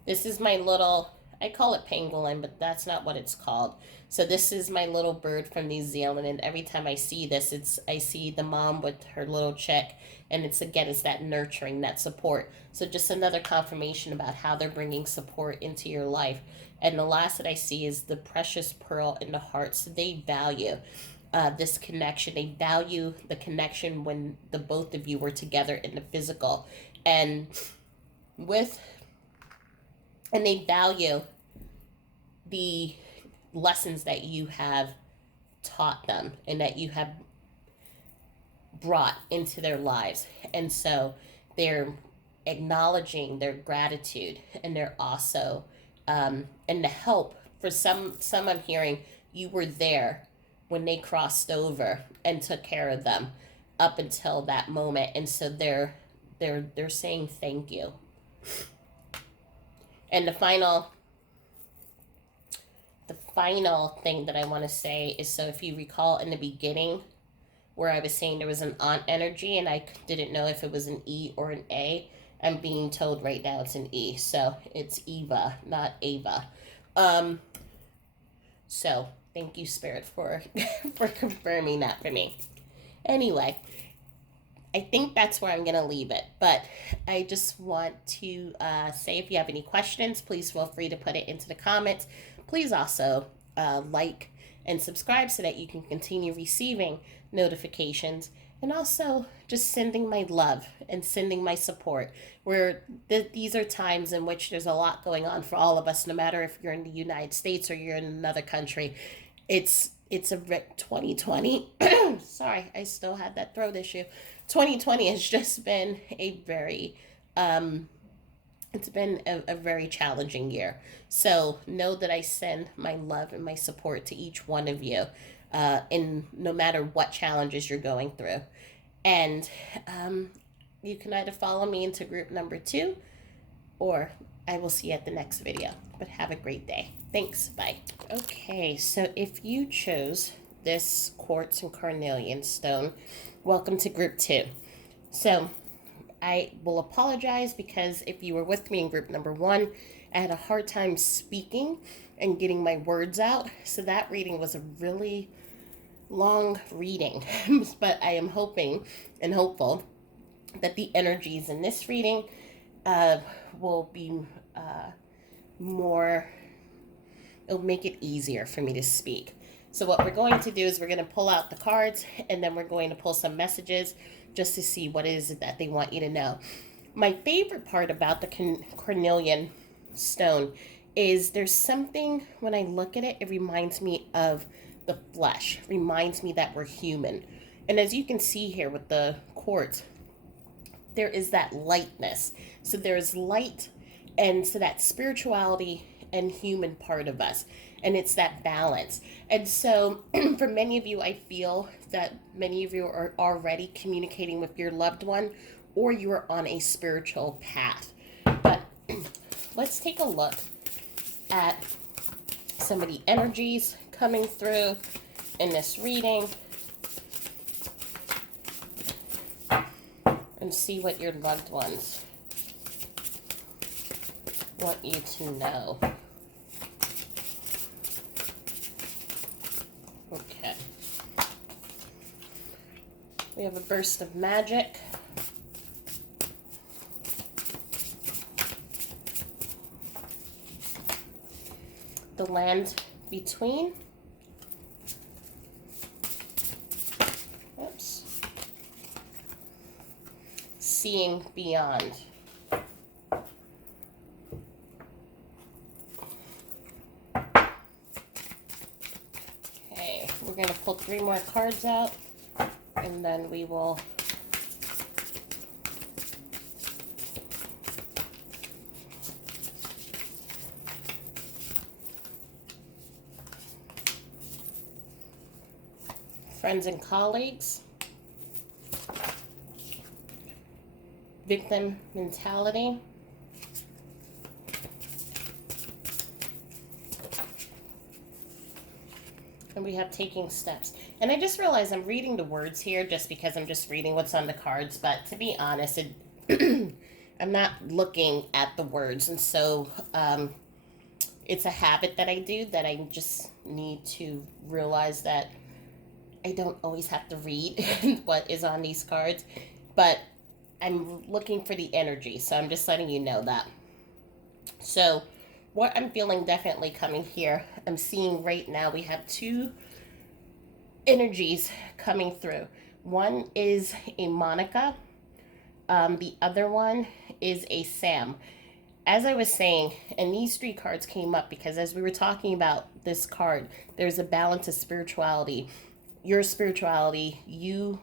This is my little, I call it pangolin, but that's not what it's called. So this is my little bird from New Zealand, and every time I see this, I see the mom with her little chick, and it's that nurturing, that support. So just another confirmation about how they're bringing support into your life. And the last that I see is the precious pearl in the heart. So they value this connection. They value the connection when the both of you were together in the physical, and with and they value the lessons that you have taught them and that you have brought into their lives. And so they're acknowledging their gratitude, and they're also and the help. For some I'm hearing you were there when they crossed over and took care of them up until that moment, and so they're saying thank you. And the final thing that I want to say is, so if you recall in the beginning where I was saying there was an aunt energy and I didn't know if it was an E or an A, I'm being told right now it's an E. So it's Eva, not Ava. So thank you, Spirit, for for confirming that for me. Anyway, I think that's where I'm going to leave it. But I just want to say, if you have any questions, please feel free to put it into the comments. Please also like and subscribe so that you can continue receiving notifications, and also just sending my love and sending my support. These are times in which there's a lot going on for all of us, no matter if you're in the United States or you're in another country. It's a 2020. Sorry, I still had that throat issue. 2020 has just been a very it's been a very challenging year. So know that I send my love and my support to each one of you, in no matter what challenges you're going through. And you can either follow me into group number 2, or I will see you at the next video. But have a great day. Thanks. Bye. Okay, so if you chose this quartz and carnelian stone, welcome to group 2. So I will apologize, because if you were with me in group number 1, I had a hard time speaking and getting my words out. So that reading was a really long reading. But I am hoping and hopeful that the energies in this reading will be more, it'll make it easier for me to speak. So what we're going to do is we're going to pull out the cards, and then we're going to pull some messages just to see what it is that they want you to know. My favorite part about the carnelian stone is there's something, when I look at it, it reminds me of the flesh, reminds me that we're human. And as you can see here with the quartz, there is that lightness. So there's light, and so that spirituality and human part of us, and it's that balance. And so for many of you, I feel that many of you are already communicating with your loved one, or you are on a spiritual path. But let's take a look at some of the energies coming through in this reading and see what your loved ones want you to know. Okay. We have a burst of magic. The land between. Oops. Seeing beyond. Okay, we're going to pull 3 more cards out, and then we will friends and colleagues, victim mentality, and we have taking steps. And I just realized I'm reading the words here just because I'm just reading what's on the cards, but to be honest, I'm not looking at the words, and so It's a habit that I do that I just need to realize that I don't always have to read what is on these cards, but I'm looking for the energy. So I'm just letting you know that. So, what I'm feeling definitely coming here, I'm seeing right now we have two energies coming through. One is a Monica, the other one is a Sam. As I was saying, and these three cards came up because as we were talking about this card, there's a balance of spirituality. Your spirituality, you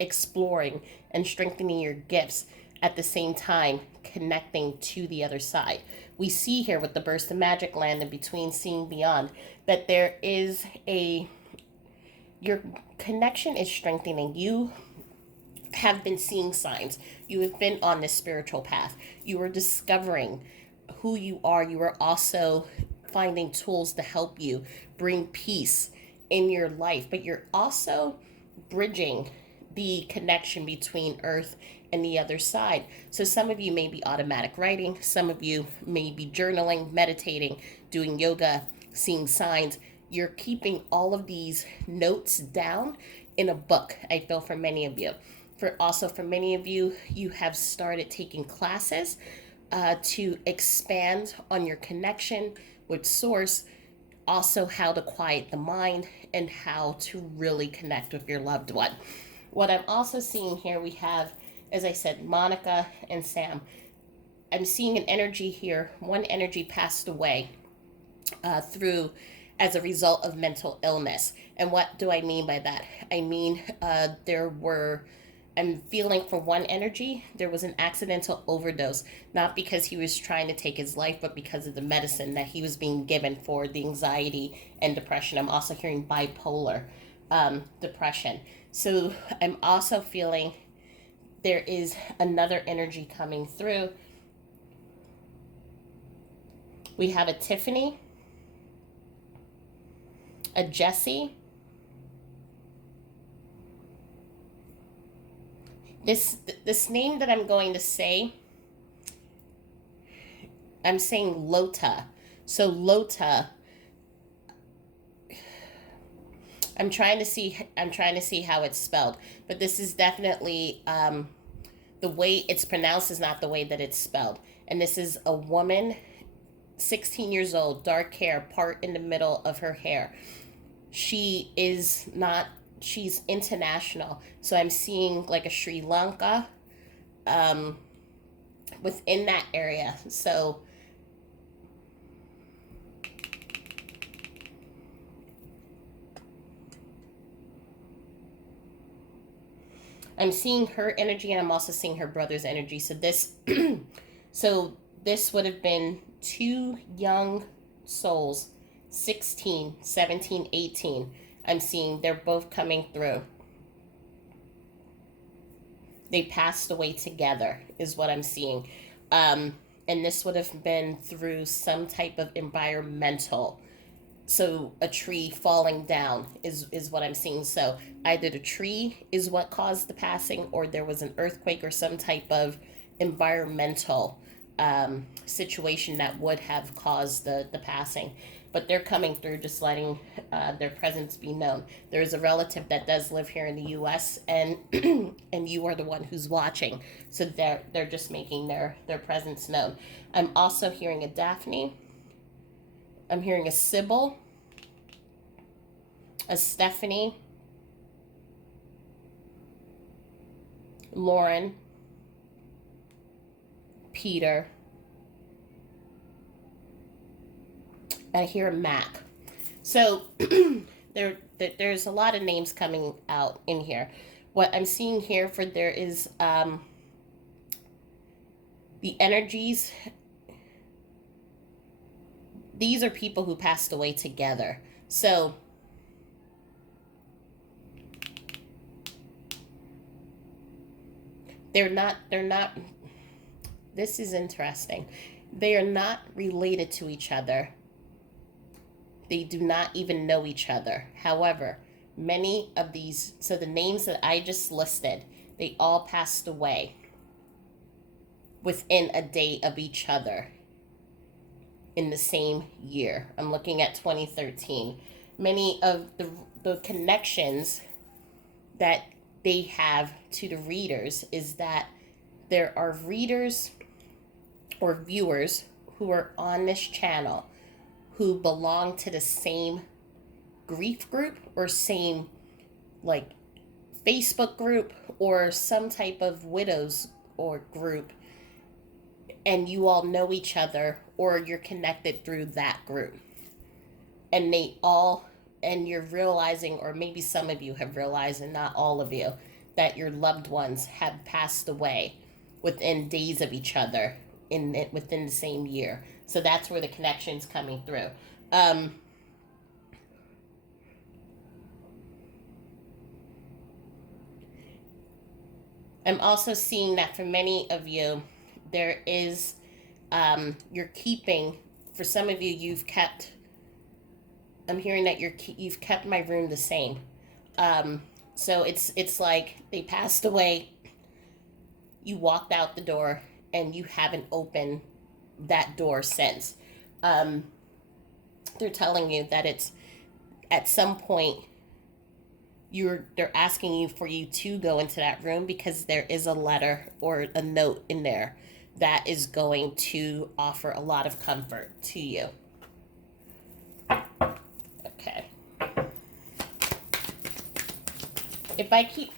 exploring and strengthening your gifts at the same time connecting to the other side. We see here with the burst of magic land in between seeing beyond that there is a your connection is strengthening. You have been seeing signs. You have been on this spiritual path. You are discovering who you are. You are also finding tools to help you bring peace in your life, but you're also bridging the connection between earth and the other side. So some of you may be automatic writing, some of you may be journaling, meditating, doing yoga, seeing signs. You're keeping all of these notes down in a book, I feel, for many of you. For many of you, you have started taking classes to expand on your connection with source, also how to quiet the mind and how to really connect with your loved one. What I'm also seeing here, we have, as I said, Monica and Sam. I'm seeing an energy here. One energy passed away through as a result of mental illness. And what do I mean by that? I mean, I'm feeling for one energy, there was an accidental overdose, not because he was trying to take his life, but because of the medicine that he was being given for the anxiety and depression. I'm also hearing bipolar depression. So I'm also feeling there is another energy coming through. We have a Tiffany, a Jesse. This name that I'm going to say, I'm saying Lota. So Lota, I'm trying to see how it's spelled, but this is definitely the way it's pronounced is not the way that it's spelled. And this is a woman, 16 years old, dark hair, part in the middle of her hair. She's international. So I'm seeing like a Sri Lanka within that area. So I'm seeing her energy and I'm also seeing her brother's energy. So so this would have been two young souls, 16, 17, 18. I'm seeing they're both coming through. They passed away together, is what I'm seeing. And this would have been through some type of environmental. So a tree falling down is what I'm seeing. So either the tree is what caused the passing, or there was an earthquake or some type of environmental situation that would have caused the passing. But they're coming through, just letting their presence be known. There's a relative that does live here in the U.S. and and you are the one who's watching, so they're just making their presence known. I'm also hearing a Daphne. I'm hearing a Sybil, a Stephanie, Lauren, Peter. I hear a Mac. So there's a lot of names coming out in here. What I'm seeing here for there is the energies. These are people who passed away together. So they're not this is interesting. They are not related to each other. They do not even know each other. However, many of these, so the names that I just listed, they all passed away within a day of each other. in the same year. I'm looking at 2013. Many of the connections that they have to the readers is that there are readers or viewers who are on this channel who belong to the same grief group or same like Facebook group or some type of widows or group, and you all know each other or you're connected through that group. And and you're realizing, or maybe some of you have realized, and not all of you, that your loved ones have passed away within days of each other within the same year. So that's where the connection's coming through. I'm also seeing that for many of you, there is, you're keeping, for some of you, I'm hearing that you've kept my room the same. So it's like they passed away, you walked out the door, and you haven't opened that door since. Um, they're telling you that it's at some point they're asking you for you to go into that room because there is a letter or a note in there that is going to offer a lot of comfort to you. Okay. If I keep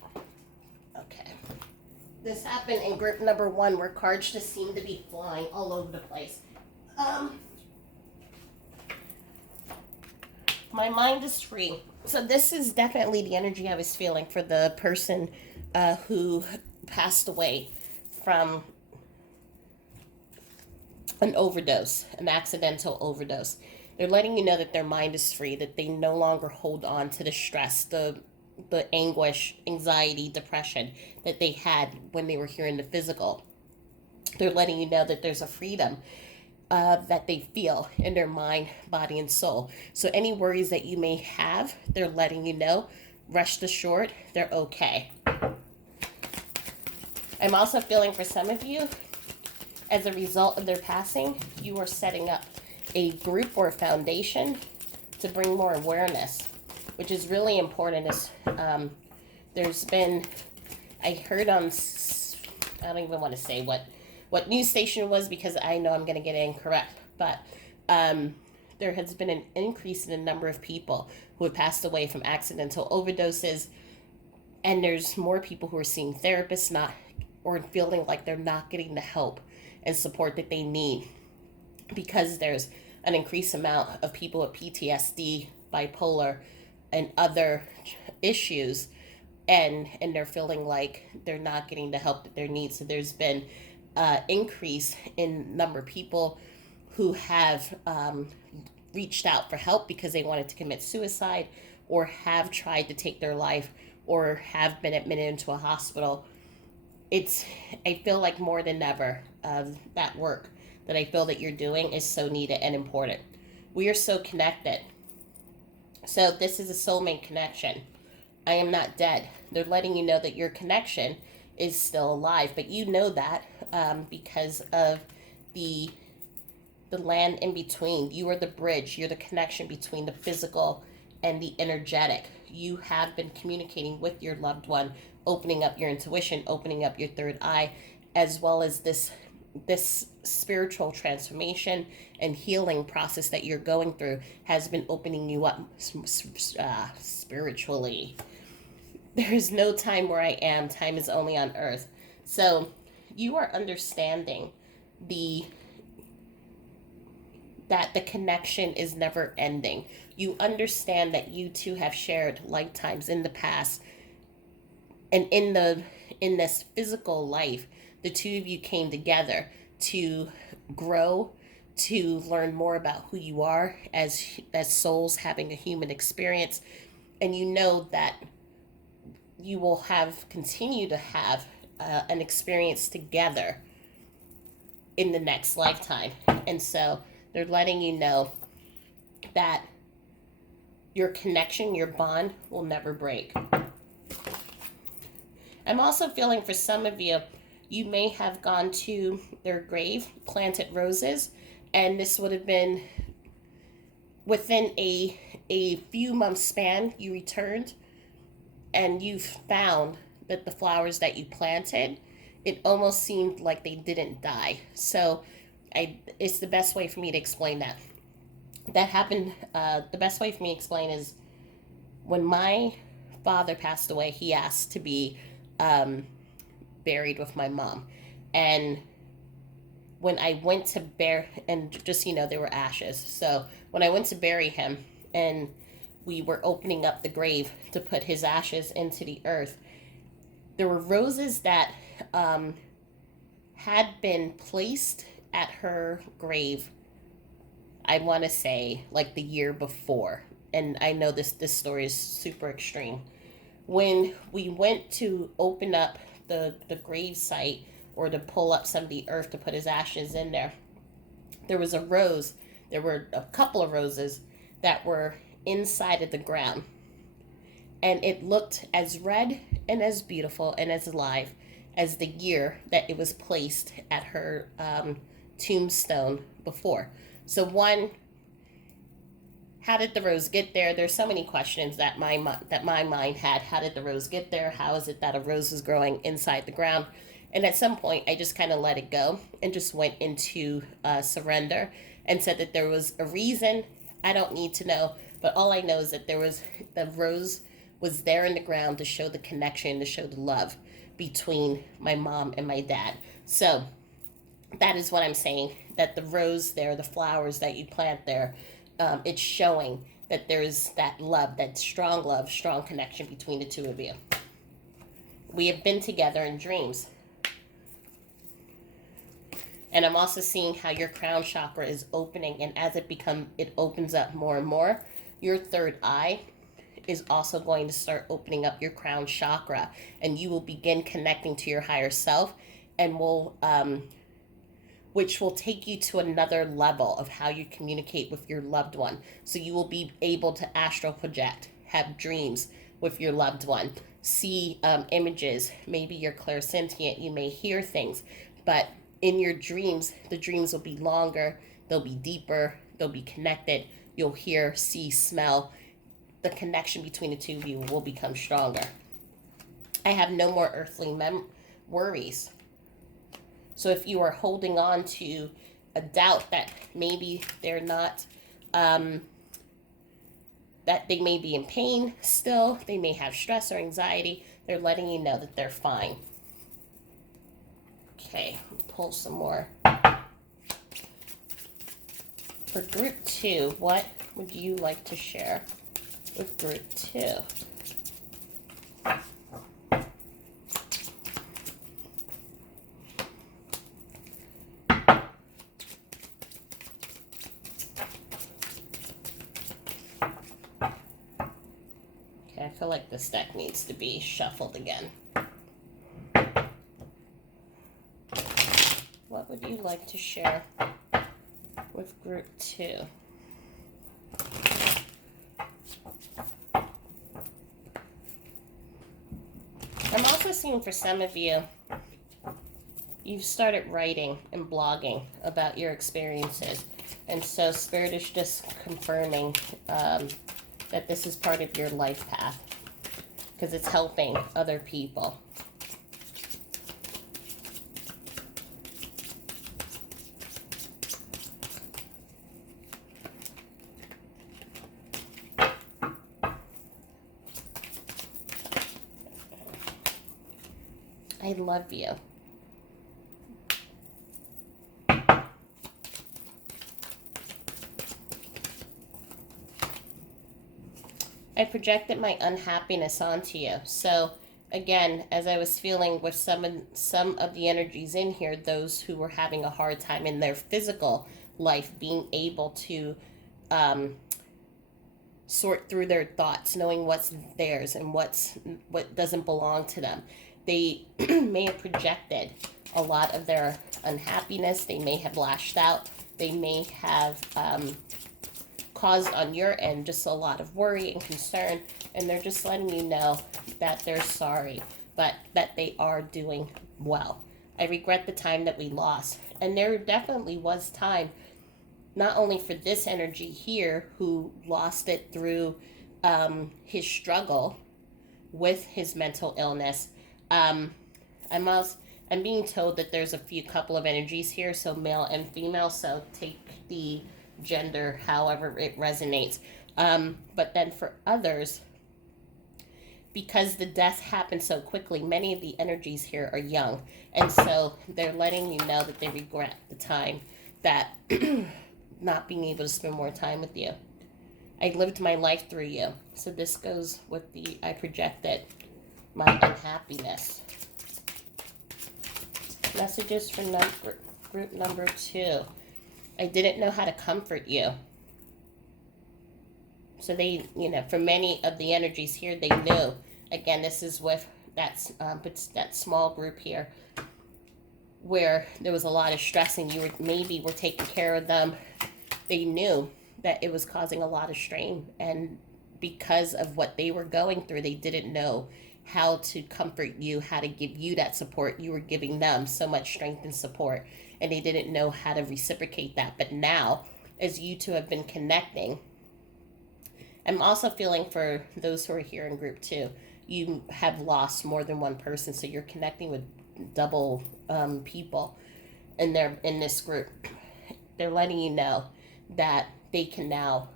okay. This happened in group number 1 where cards just seem to be flying all over the place. My mind is free. So this is definitely the energy I was feeling for the person who passed away from an overdose, an accidental overdose. They're letting you know that their mind is free, that they no longer hold on to the stress, the anguish, anxiety, depression that they had when they were here in the physical. They're letting you know that there's a freedom that they feel in their mind, body, and soul. So any worries that you may have, they're letting you know, rest assured, they're okay. I'm also feeling for some of you, as a result of their passing, you are setting up a group or a foundation to bring more awareness, which is really important. There's been, I heard on, I don't even want to say what news station it was because I know I'm going to get it incorrect, but there has been an increase in the number of people who have passed away from accidental overdoses, and there's more people who are seeing therapists or feeling like they're not getting the help and support that they need because there's an increased amount of people with PTSD, bipolar, and other issues, and they're feeling like they're not getting the help that they need. So there's been increase in number of people who have reached out for help because they wanted to commit suicide or have tried to take their life or have been admitted into a hospital. I feel like more than ever, that work that I feel that you're doing is so needed and important. We are so connected. So this is a soulmate connection. I am not dead. They're letting you know that your connection is still alive, but you know that because of the land in between. You are the bridge. You're the connection between the physical and the energetic. You have been communicating with your loved one, opening up your intuition, opening up your third eye, as well as this spiritual transformation and healing process that you're going through has been opening you up spiritually. There is no time where I am. Time is only on earth. So you are understanding that the connection is never ending. You understand that you two have shared lifetimes in the past, and in this physical life, the two of you came together to grow, to learn more about who you are as souls having a human experience, and you know that you will continue to have an experience together in the next lifetime. And so they're letting you know that your connection, your bond will never break. I'm also feeling for some of you, you may have gone to their grave, planted roses, And this would have been within a few months span. You returned and you found that the flowers that you planted, it almost seemed like they didn't die. So it's the best way for me to explain that. That happened. The best way for me to explain is when my father passed away. He asked to be um, buried with my mom, and when I went to bury, and just so you know, there were ashes. So when I went to bury him, and we were opening up the grave to put his ashes into the earth, there were roses that um, had been placed at her grave. I want to say like the year before, and I know this story is super extreme. When we went to open up the grave site or to pull up some of the earth to put his ashes in there, there was a rose. There were a couple of roses that were inside of the ground, and it looked as red and as beautiful and as alive as the year that it was placed at her tombstone before. So one, how did the rose get there? There's so many questions that my mind had. How did the rose get there? How is it that a rose is growing inside the ground? And at some point, I just kind of let it go and just went into surrender and said that there was a reason. I don't need to know, but all I know is that the rose was there in the ground to show the connection, to show the love between my mom and my dad. So that is what I'm saying. That the rose there, the flowers that you plant there, it's showing that there's that love, strong connection between the two of you. We have been together in dreams. And I'm also seeing how your crown chakra is opening, and as it opens up more and more, your third eye is also going to start opening up your crown chakra, and you will begin connecting to your higher self, and which will take you to another level of how you communicate with your loved one. So you will be able to astral project, have dreams with your loved one, see images. Maybe you're clairsentient, you may hear things, but in your dreams, the dreams will be longer, they'll be deeper, they'll be connected. You'll hear, see, smell. The connection between the two of you will become stronger. I have no more earthly worries. So if you are holding on to a doubt that maybe they're not, that they may be in pain still, they may have stress or anxiety, they're letting you know that they're fine. Okay, pull some more. For group 2, what would you like to share with group 2? Okay, I feel like this deck needs to be shuffled again. What would you like to share with group 2? I'm also seeing for some of you, you've started writing and blogging about your experiences. And so Spirit is just confirming that this is part of your life path because it's helping other people. I love you. I projected my unhappiness onto you. So again, as I was feeling with some of the energies in here, those who were having a hard time in their physical life being able to sort through their thoughts, knowing what's theirs and what doesn't belong to them. They may have projected a lot of their unhappiness. They may have lashed out. They may have caused on your end just a lot of worry and concern. And they're just letting you know that they're sorry, but that they are doing well. I regret the time that we lost. And there definitely was time not only for this energy here who lost it through his struggle with his mental illness. Um, I'm also I'm being told that there's a few couple of energies here, so male and female. So take the gender however it resonates. But then for others, because the death happened so quickly, many of the energies here are young, and so they're letting you know that they regret the time that not being able to spend more time with you. I lived my life through you. So this goes with the I projected my unhappiness. Messages for group number 2. I didn't know how to comfort you. So they, for many of the energies here, they knew. Again, this is with that small group here where there was a lot of stress and you were taking care of them. They knew that it was causing a lot of strain, and because of what they were going through, they didn't know how to comfort you, how to give you that support. You were giving them so much strength and support, and they didn't know how to reciprocate that. But now, as you two have been connecting, I'm also feeling for those who are here in group 2, you have lost more than one person, so you're connecting with double people, and they're in this group. They're letting you know that they can now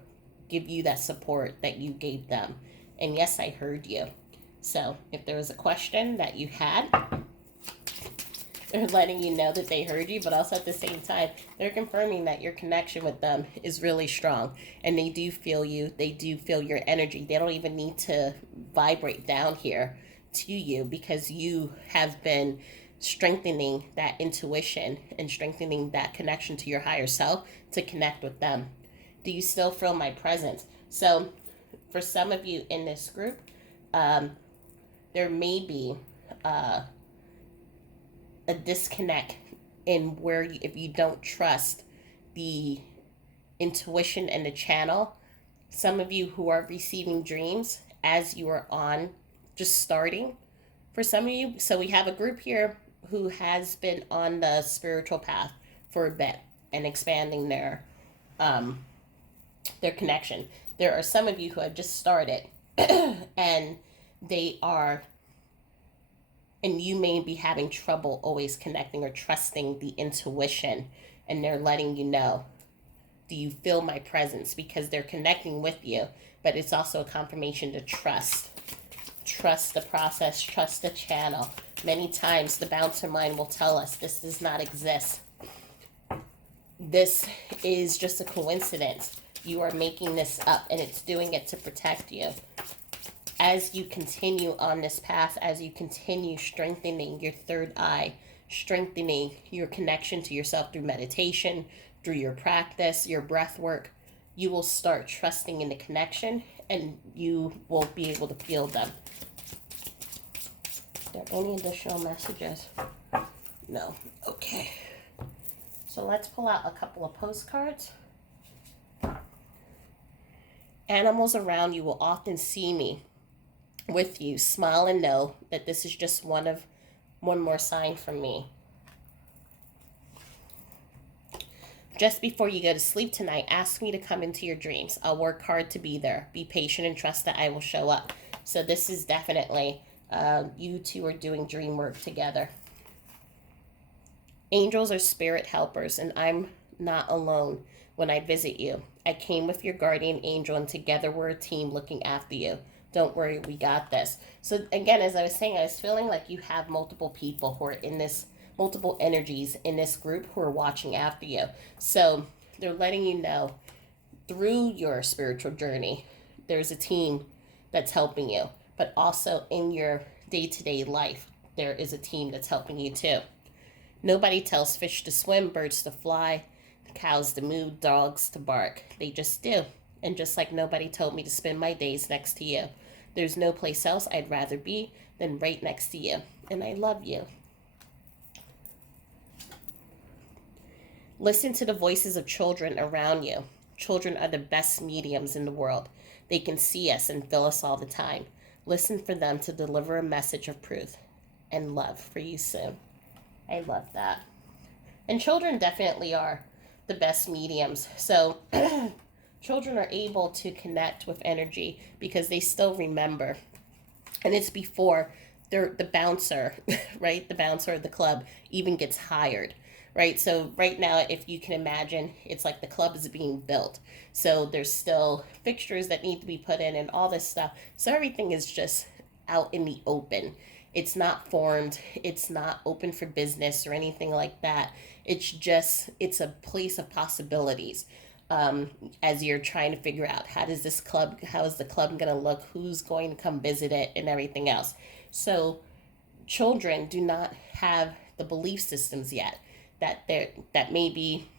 give you that support that you gave them. And yes, I heard you. So if there was a question that you had, they're letting you know that they heard you, but also at the same time, they're confirming that your connection with them is really strong, and they do feel you. They do feel your energy. They don't even need to vibrate down here to you, because you have been strengthening that intuition and strengthening that connection to your higher self to connect with them. Do you still feel my presence? So for some of you in this group, there may be a disconnect in where if you don't trust the intuition and the channel. Some of you who are receiving dreams as you are on just starting. For some of you, so we have a group here who has been on the spiritual path for a bit and expanding their connection. There are some of you who have just started and you may be having trouble always connecting or trusting the intuition, and they're letting you know, do you feel my presence? Because they're connecting with you, but it's also a confirmation to trust the process, trust the channel. Many times the bouncer mind will tell us this does not exist. This is just a coincidence. You are making this up, and it's doing it to protect you. As you continue on this path, as you continue strengthening your third eye, strengthening your connection to yourself through meditation, through your practice, your breath work, you will start trusting in the connection, and you will be able to feel them. Are there any additional messages? No. Okay. So let's pull out a couple of postcards. Animals around you will often see me with you. Smile and know that this is just one more sign from me. Just before you go to sleep tonight, ask me to come into your dreams. I'll work hard to be there. Be patient and trust that I will show up. So this is definitely you two are doing dream work together. Angels are spirit helpers, and I'm not alone when I visit you. I came with your guardian angel, and together we're a team looking after you. Don't worry, we got this. So again, as I was saying, I was feeling like you have multiple people who are in this, multiple energies in this group who are watching after you. So they're letting you know through your spiritual journey, there's a team that's helping you. But also in your day-to-day life, there is a team that's helping you too. Nobody tells fish to swim, birds to fly, cows to move, dogs to bark. They just do. And just like nobody told me to spend my days next to you, there's no place else I'd rather be than right next to you. And I love you. Listen to the voices of children around you. Children are the best mediums in the world. They can see us and feel us all the time. Listen for them to deliver a message of truth and love for you soon. I love that. And children definitely are the best mediums. So children are able to connect with energy because they still remember. And it's before the bouncer, right? The bouncer of the club even gets hired, right? So right now, if you can imagine, it's like the club is being built. So there's still fixtures that need to be put in and all this stuff. So everything is just out in the open. It's not formed. It's not open for business or anything like that. It's a place of possibilities. As you're trying to figure out how is the club going to look, who's going to come visit it, and everything else. So children do not have the belief systems yet that maybe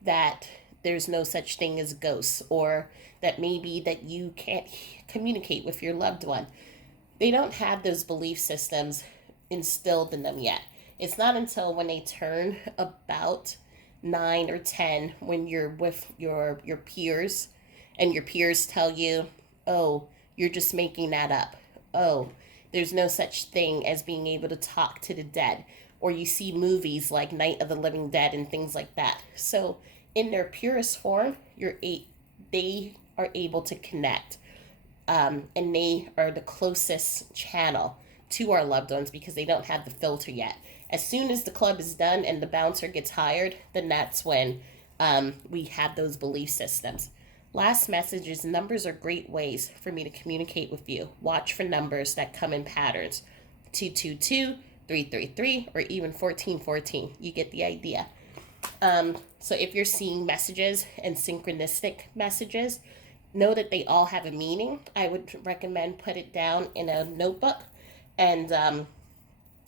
that there's no such thing as ghosts, or that maybe that you can't communicate with your loved one. They don't have those belief systems instilled in them yet. It's not until when they turn about 9 or 10, when you're with your peers, and your peers tell you, "Oh, you're just making that up. Oh, there's no such thing as being able to talk to the dead." Or you see movies like Night of the Living Dead and things like that. So, in their purest form, they are able to connect, and they are the closest channel to our loved ones because they don't have the filter yet. As soon as the club is done and the bouncer gets hired, then that's when we have those belief systems. Last message is numbers are great ways for me to communicate with you. Watch for numbers that come in patterns: 222, 333, or even 1414. You get the idea. So if you're seeing messages and synchronistic messages, know that they all have a meaning. I would recommend put it down in a notebook and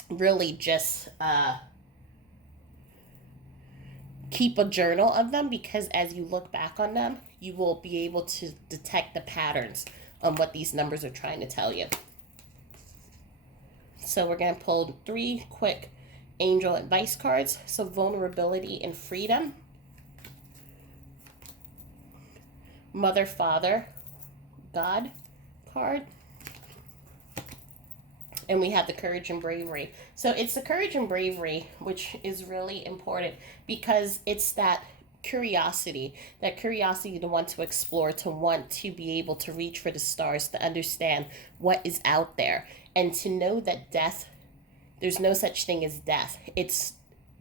really just keep a journal of them, because as you look back on them, you will be able to detect the patterns on what these numbers are trying to tell you. So we're going to pull 3 quick angel advice cards. So vulnerability and freedom, mother, father, God card, and we have the courage and bravery. So it's the courage and bravery, which is really important because it's that curiosity to want to explore, to want to be able to reach for the stars, to understand what is out there, and to know that there's no such thing as death. It's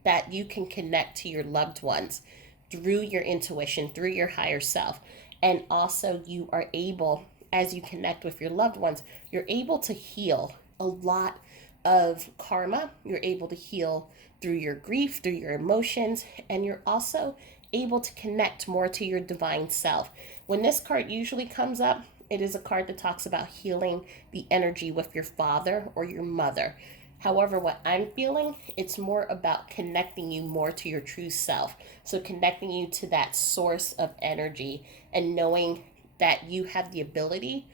that you can connect to your loved ones through your intuition, through your higher self. And also you are able, as you connect with your loved ones, you're able to heal a lot of karma. You're able to heal through your grief, through your emotions, and you're also able to connect more to your divine self. When this card usually comes up, it is a card that talks about healing the energy with your father or your mother. However, what I'm feeling, it's more about connecting you more to your true self. So connecting you to that source of energy and knowing that you have the ability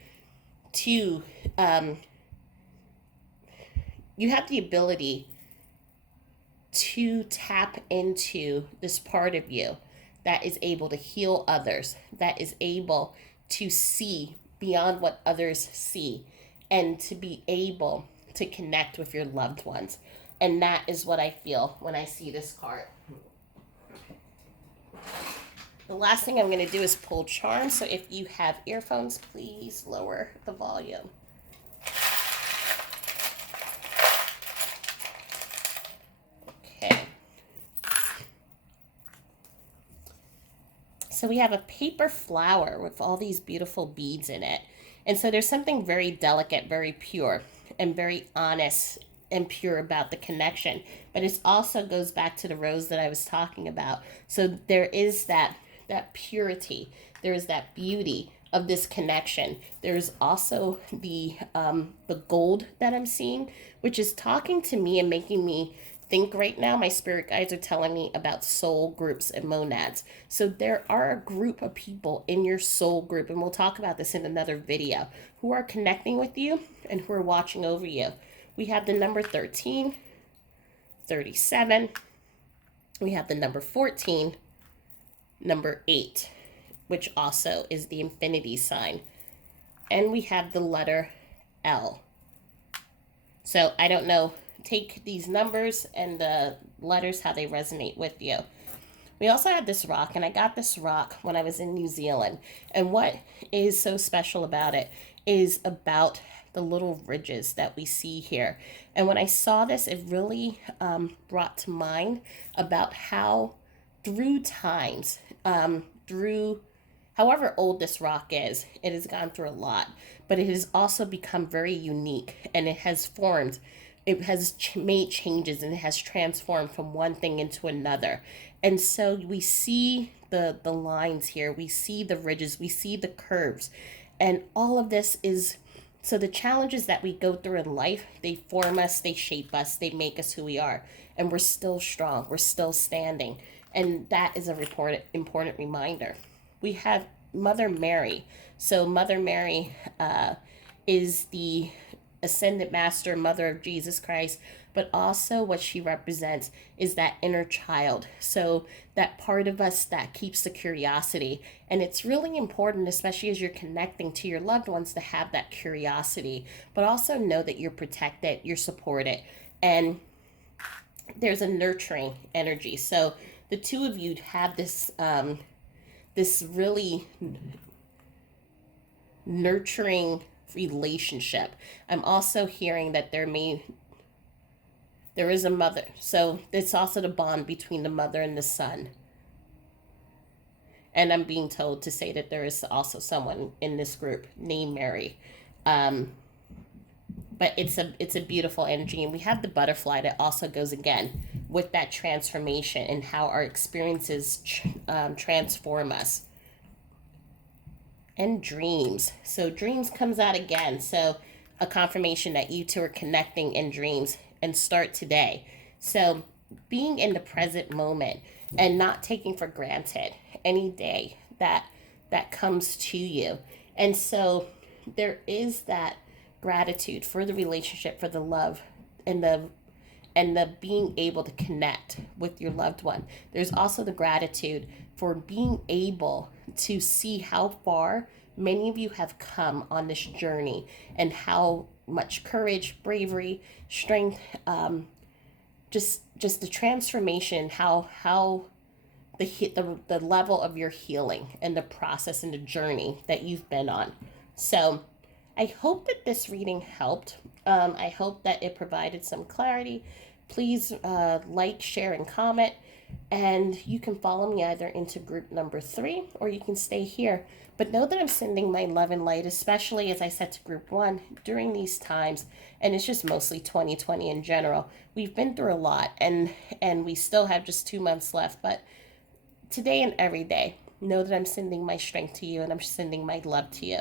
to tap into this part of you that is able to heal others, that is able to see beyond what others see, and to be able to connect with your loved ones. And that is what I feel when I see this card. The last thing I'm going to do is pull charms. So if you have earphones, please lower the volume. Okay. So we have a paper flower with all these beautiful beads in it. And so there's something very delicate, very pure, and very honest and pure about the connection. But it also goes back to the rose that I was talking about. So there is that purity. There is that beauty of this connection. There's also the gold that I'm seeing, which is talking to me and making me think right now. My spirit guides are telling me about soul groups and monads. So there are a group of people in your soul group, and we'll talk about this in another video, who are connecting with you and who are watching over you. We have the number 13, 37. We have the number 14, number 8, which also is the infinity sign. And we have the letter L. So I don't know, take these numbers and the letters how they resonate with you. We also have this rock, and I got this rock when I was in New Zealand. And what is so special about it is about the little ridges that we see here. And when I saw this, it really brought to mind about how through times, through however old this rock is, it has gone through a lot, but it has also become very unique, and it has formed, it has made changes, and it has transformed from one thing into another. And so we see the lines here, we see the ridges, we see the curves, and all of this is, so the challenges that we go through in life, they form us, they shape us, they make us who we are, and we're still strong, we're still standing. And that is a important reminder. We have Mother Mary. So Mother Mary is the ascended master, mother of Jesus Christ, but also what she represents is that inner child. So that part of us that keeps the curiosity. And it's really important, especially as you're connecting to your loved ones, to have that curiosity, but also know that you're protected, you're supported, and there's a nurturing energy. So the two of you have this really nurturing relationship. I'm also hearing that there is a mother. So it's also the bond between the mother and the son. And I'm being told to say that there is also someone in this group named Mary. Um, but it's a beautiful energy, and we have the butterfly that also goes again with that transformation and how our experiences transform us. And dreams. So dreams comes out again. So a confirmation that you two are connecting in dreams and start today. So being in the present moment and not taking for granted any day that comes to you. And so there is that gratitude for the relationship, for the love, and the being able to connect with your loved one. There's also the gratitude for being able to see how far many of you have come on this journey, and how much courage, bravery, strength, just the transformation, how the level of your healing and the process and the journey that you've been on. So I hope that this reading helped. I hope that it provided some clarity. Please like, share, and comment. And you can follow me either into group number 3, or you can stay here. But know that I'm sending my love and light, especially as I said to group 1 during these times. And it's just mostly 2020 in general. We've been through a lot, and we still have just 2 months left. But today and every day, know that I'm sending my strength to you, and I'm sending my love to you.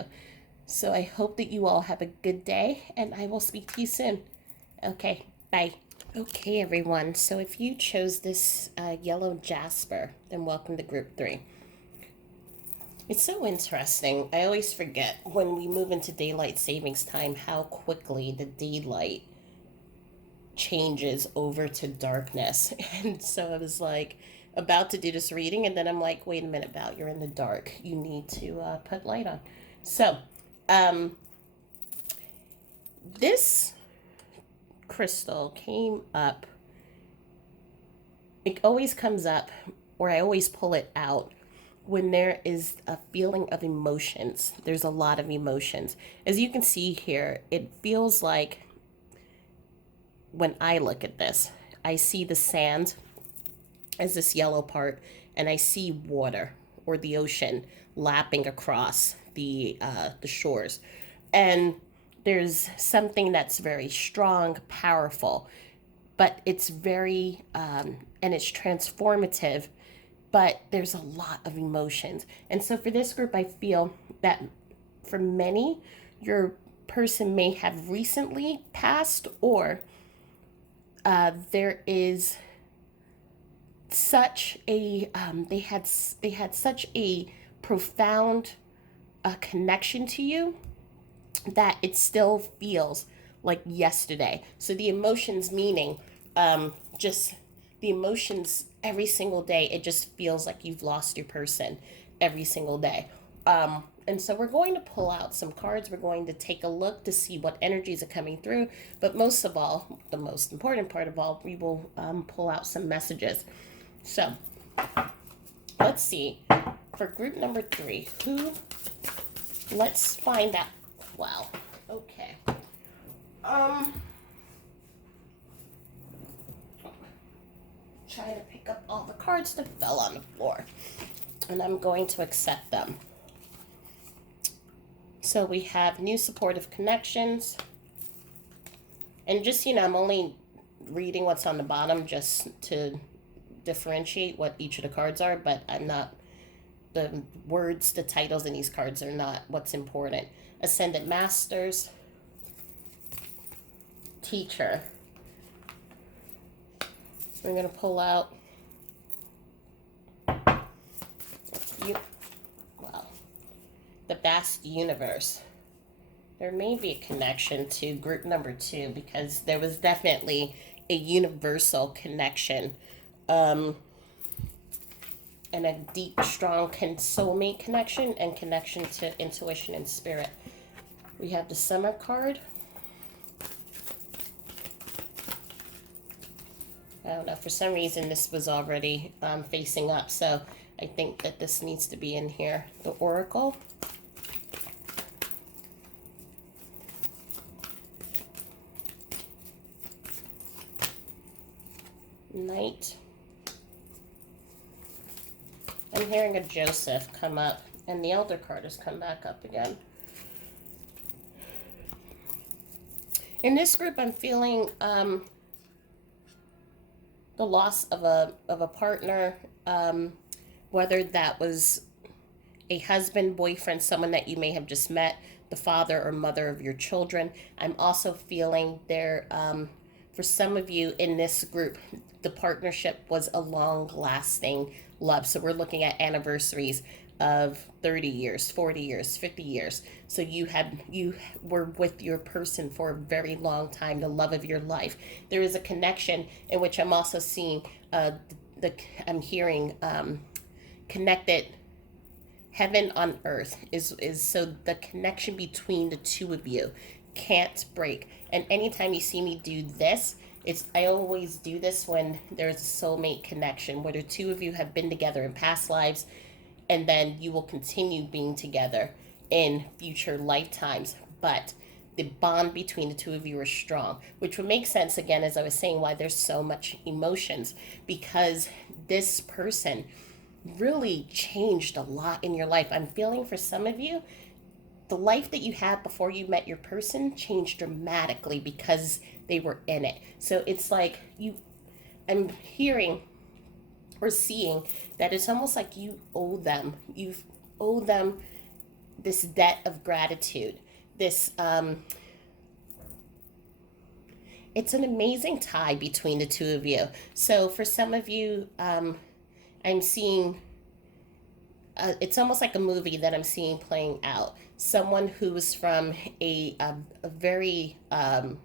So I hope that you all have a good day, and I will speak to you soon. Okay, bye. Okay, everyone. So if you chose this yellow jasper, then welcome to group 3. It's so interesting. I always forget when we move into daylight savings time how quickly the daylight changes over to darkness. And so I was like about to do this reading, and then I'm like, wait a minute, Val, you're in the dark. You need to put light on. So this crystal came up. It always comes up, or I always pull it out when there is a feeling of emotions. There's a lot of emotions. As you can see here, it feels like when I look at this, I see the sand as this yellow part, and I see water or the ocean lapping across the shores. And there's something that's very strong, powerful, but it's very, and it's transformative, but there's a lot of emotions. And so for this group, I feel that for many, your person may have recently passed, or there is such a, they had such a profound connection to you that it still feels like yesterday. So the emotions, meaning just the emotions every single day, it just feels like you've lost your person every single day. And so we're going to pull out some cards. We're going to take a look to see what energies are coming through. But most of all, the most important part of all, we will pull out some messages. So Let's see. For group number 3, who? Let's find out. Wow. Okay. Trying to pick up all the cards that fell on the floor. And I'm going to accept them. So we have new supportive connections. And just, I'm only reading what's on the bottom just to differentiate what each of the cards are, but I'm not, the words, the titles in these cards are not what's important. Ascended Masters, Teacher. We're going to pull out the vast universe. There may be a connection to group number 2 because there was definitely a universal connection, and a deep, strong soulmate connection and connection to intuition and spirit. We have the Summer card. I don't know, for some reason this was already facing up, so I think that this needs to be in here. The Oracle. Knight. I'm hearing a Joseph come up, and the Elder card has come back up again. In this group, I'm feeling the loss of a partner, whether that was a husband, boyfriend, someone that you may have just met, the father or mother of your children. I'm also feeling there, for some of you in this group, the partnership was a long-lasting love. So we're looking at anniversaries of 30 years, 40 years, 50 years. So you were with your person for a very long time, the love of your life. There is a connection in which I'm also seeing I'm hearing connected heaven on earth is so the connection between the two of you can't break. And anytime you see me do this, I always do this when there's a soulmate connection where the two of you have been together in past lives, and then you will continue being together in future lifetimes. But the bond between the two of you are strong, which would make sense, again, as I was saying, why there's so much emotions, because this person really changed a lot in your life. I'm feeling for some of you, the life that you had before you met your person changed dramatically because they were in it. So it's like I'm hearing or seeing that it's almost like you owe them this debt of gratitude. This it's an amazing tie between the two of you. So for some of you, I'm seeing it's almost like a movie that I'm seeing playing out. Someone who was from a very from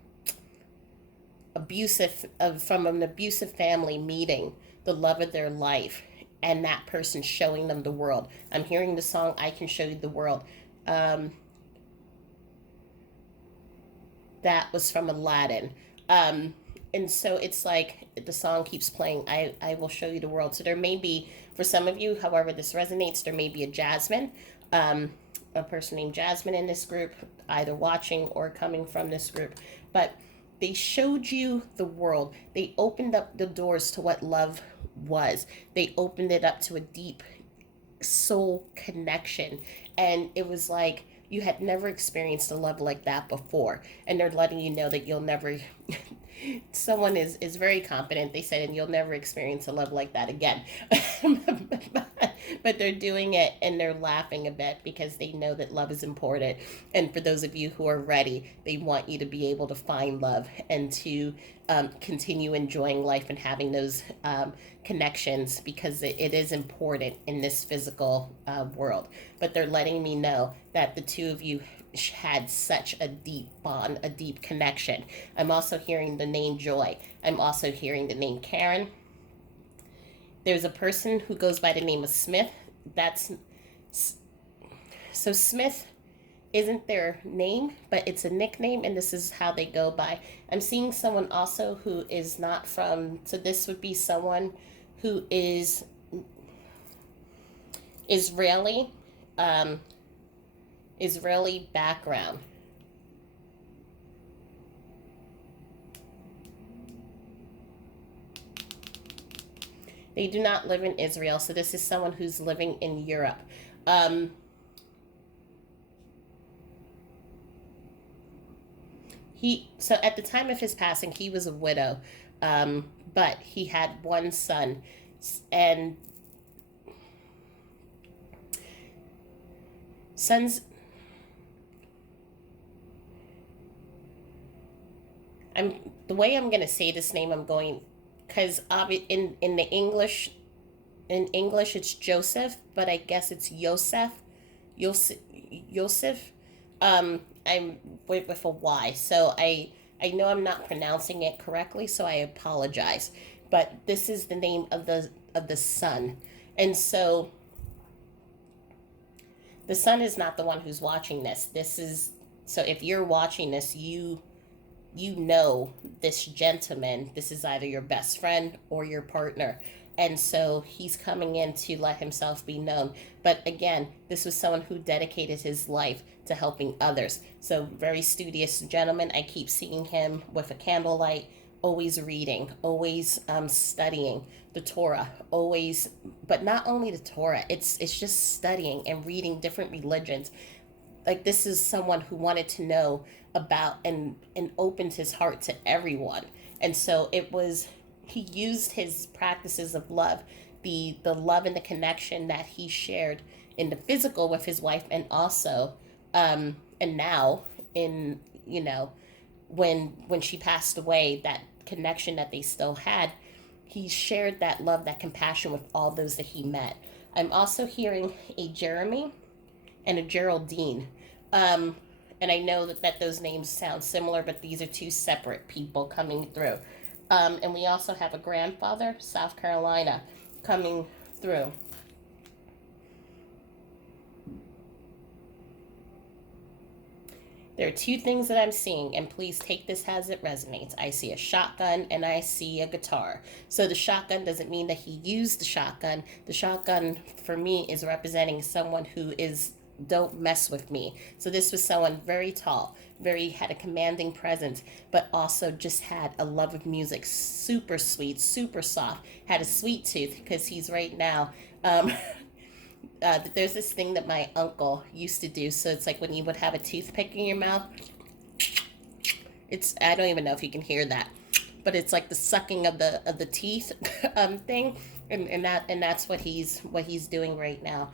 an abusive family meeting the love of their life, and that person showing them the world. I'm hearing the song "I Can Show You the World." That was from Aladdin. And so it's like the song keeps playing, I will show you the world. So there may be, for some of you, however this resonates, there may be a Jasmine, a person named Jasmine in this group, either watching or coming from this group. But they showed you the world. They opened up the doors to what love was. They opened it up to a deep soul connection. And it was like you had never experienced a love like that before. And they're letting you know that you'll never someone is very confident, they said, and you'll never experience a love like that again. But they're doing it and they're laughing a bit because they know that love is important. And for those of you who are ready, they want you to be able to find love and to continue enjoying life and having those connections, because it is important in this physical world. But they're letting me know that the two of you had such a deep bond, a deep connection. I'm also hearing the name Joy. I'm also hearing the name Karen. There's a person who goes by the name of Smith. So Smith isn't their name, but it's a nickname, and this is how they go by. I'm seeing someone also who is not from, so this would be someone who is Israeli, um, Israeli background. They do not live in Israel, so this is someone who's living in Europe. Um, so at the time of his passing, he was a widow, but he had one son, and sons. I'm the way I'm gonna say this name. I'm going because in the English, in English it's Joseph, but I guess it's Yosef, Yosef, Yosef. I'm with a Y, so I know I'm not pronouncing it correctly, so I apologize. But this is the name of the son, and so the son is not the one who's watching this. This is so if you're watching this, you know this gentleman. This is either your best friend or your partner. And so he's coming in to let himself be known. But again, this was someone who dedicated his life to helping others. So, very studious gentleman. I keep seeing him with a candlelight, always reading, always studying the Torah, always, but not only the Torah, it's just studying and reading different religions. Like this is someone who wanted to know about and opened his heart to everyone. And so it was he used his practices of love, the love and the connection that he shared in the physical with his wife, and also and now in when she passed away, that connection that they still had, he shared that love, that compassion with all those that he met. I'm also hearing a Jeremy and a Geraldine. Um, and I know that those names sound similar, but these are two separate people coming through. And we also have a grandfather, South Carolina, coming through. There are two things that I'm seeing, and please take this as it resonates. I see a shotgun and I see a guitar. So the shotgun doesn't mean that he used the shotgun. The shotgun for me is representing someone who is don't mess with me. So this was someone very tall, very had a commanding presence, but also just had a love of music, super sweet, super soft, had a sweet tooth because he's right now. Um, there's this thing that my uncle used to do. So it's like when you would have a toothpick in your mouth. It's I don't even know if you can hear that, but it's like the sucking of the teeth thing, and that's what he's doing right now.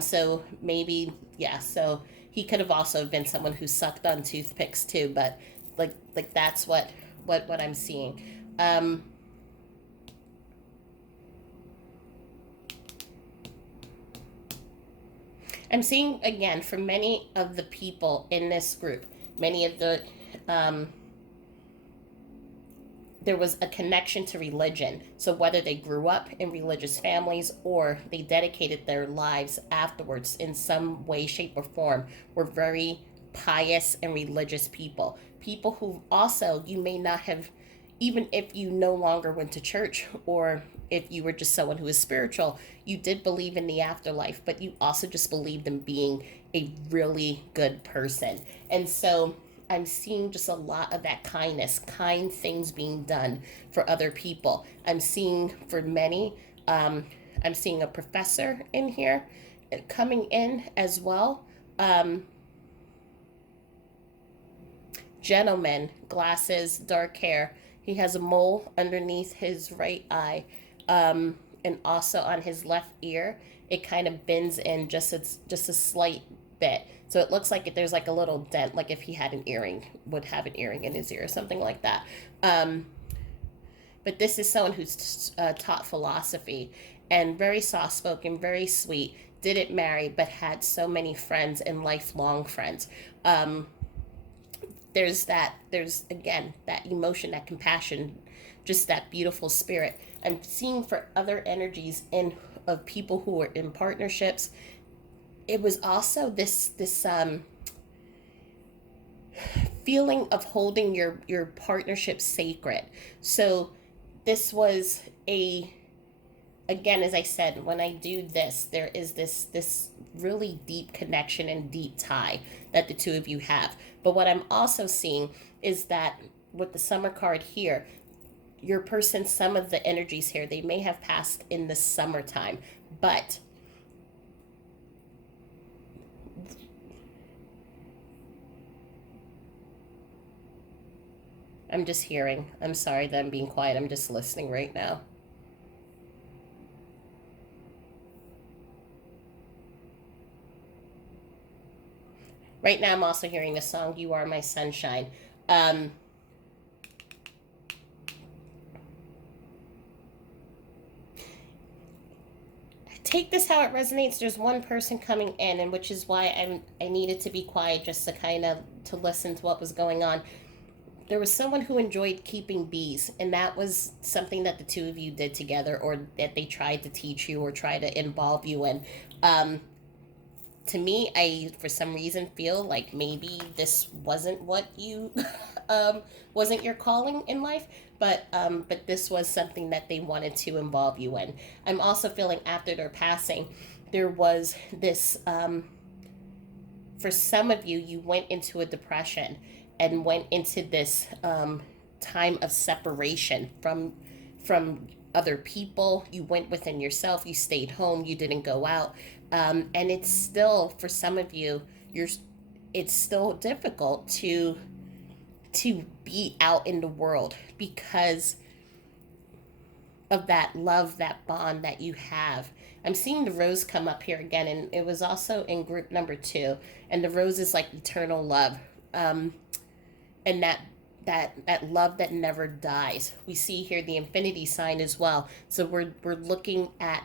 So maybe yeah. So he could have also been someone who sucked on toothpicks too, but like that's what I'm seeing. Um, I'm seeing again for many of the people in this group, many of the um, there was a connection to religion. So whether they grew up in religious families or they dedicated their lives afterwards in some way, shape, or form, were very pious and religious people. People who also you may not have, even if you no longer went to church or if you were just someone who was spiritual, you did believe in the afterlife, but you also just believed in being a really good person. And so I'm seeing just a lot of that kindness, kind things being done for other people. I'm seeing for many, I'm seeing a professor in here coming in as well. Um, Gentleman, glasses, dark hair. He has a mole underneath his right eye, and also on his left ear. It kind of bends in just a slight bit, so it looks like there's like a little dent, like if he had an earring, would have an earring in his ear or something like that. Um, but this is someone who's taught philosophy and very soft spoken, very sweet. Didn't marry, but had so many friends and lifelong friends. Um, there's again that emotion, that compassion, just that beautiful spirit. I'm seeing for other energies in of people who are in partnerships. It was also this feeling of holding your partnership sacred. So this was a again, as I said, when I do this, there is this really deep connection and deep tie that the two of you have. But what I'm also seeing is that with the summer card here, your person, some of the energies here, they may have passed in the summertime, but I'm just hearing. I'm sorry that I'm being quiet. I'm just listening right now. Right now, I'm also hearing the song "You Are My Sunshine." Um, take this how it resonates. There's one person coming in, and which is why I needed to be quiet just to kind of to listen to what was going on. There was someone who enjoyed keeping bees, and that was something that the two of you did together, or that they tried to teach you or try to involve you in. Um, to me, I for some reason feel like maybe this wasn't what you wasn't your calling in life, but this was something that they wanted to involve you in. I'm also feeling after their passing, there was this for some of you, you went into a depression and went into this time of separation from other people. You went within yourself. You stayed home. You didn't go out, and it's still for some of you. You're it's still difficult to be out in the world because of that love, that bond that you have. I'm seeing the rose come up here again, and it was also in group number 2. And the rose is like eternal love, and that love that never dies. We see here the infinity sign as well. So we're looking at,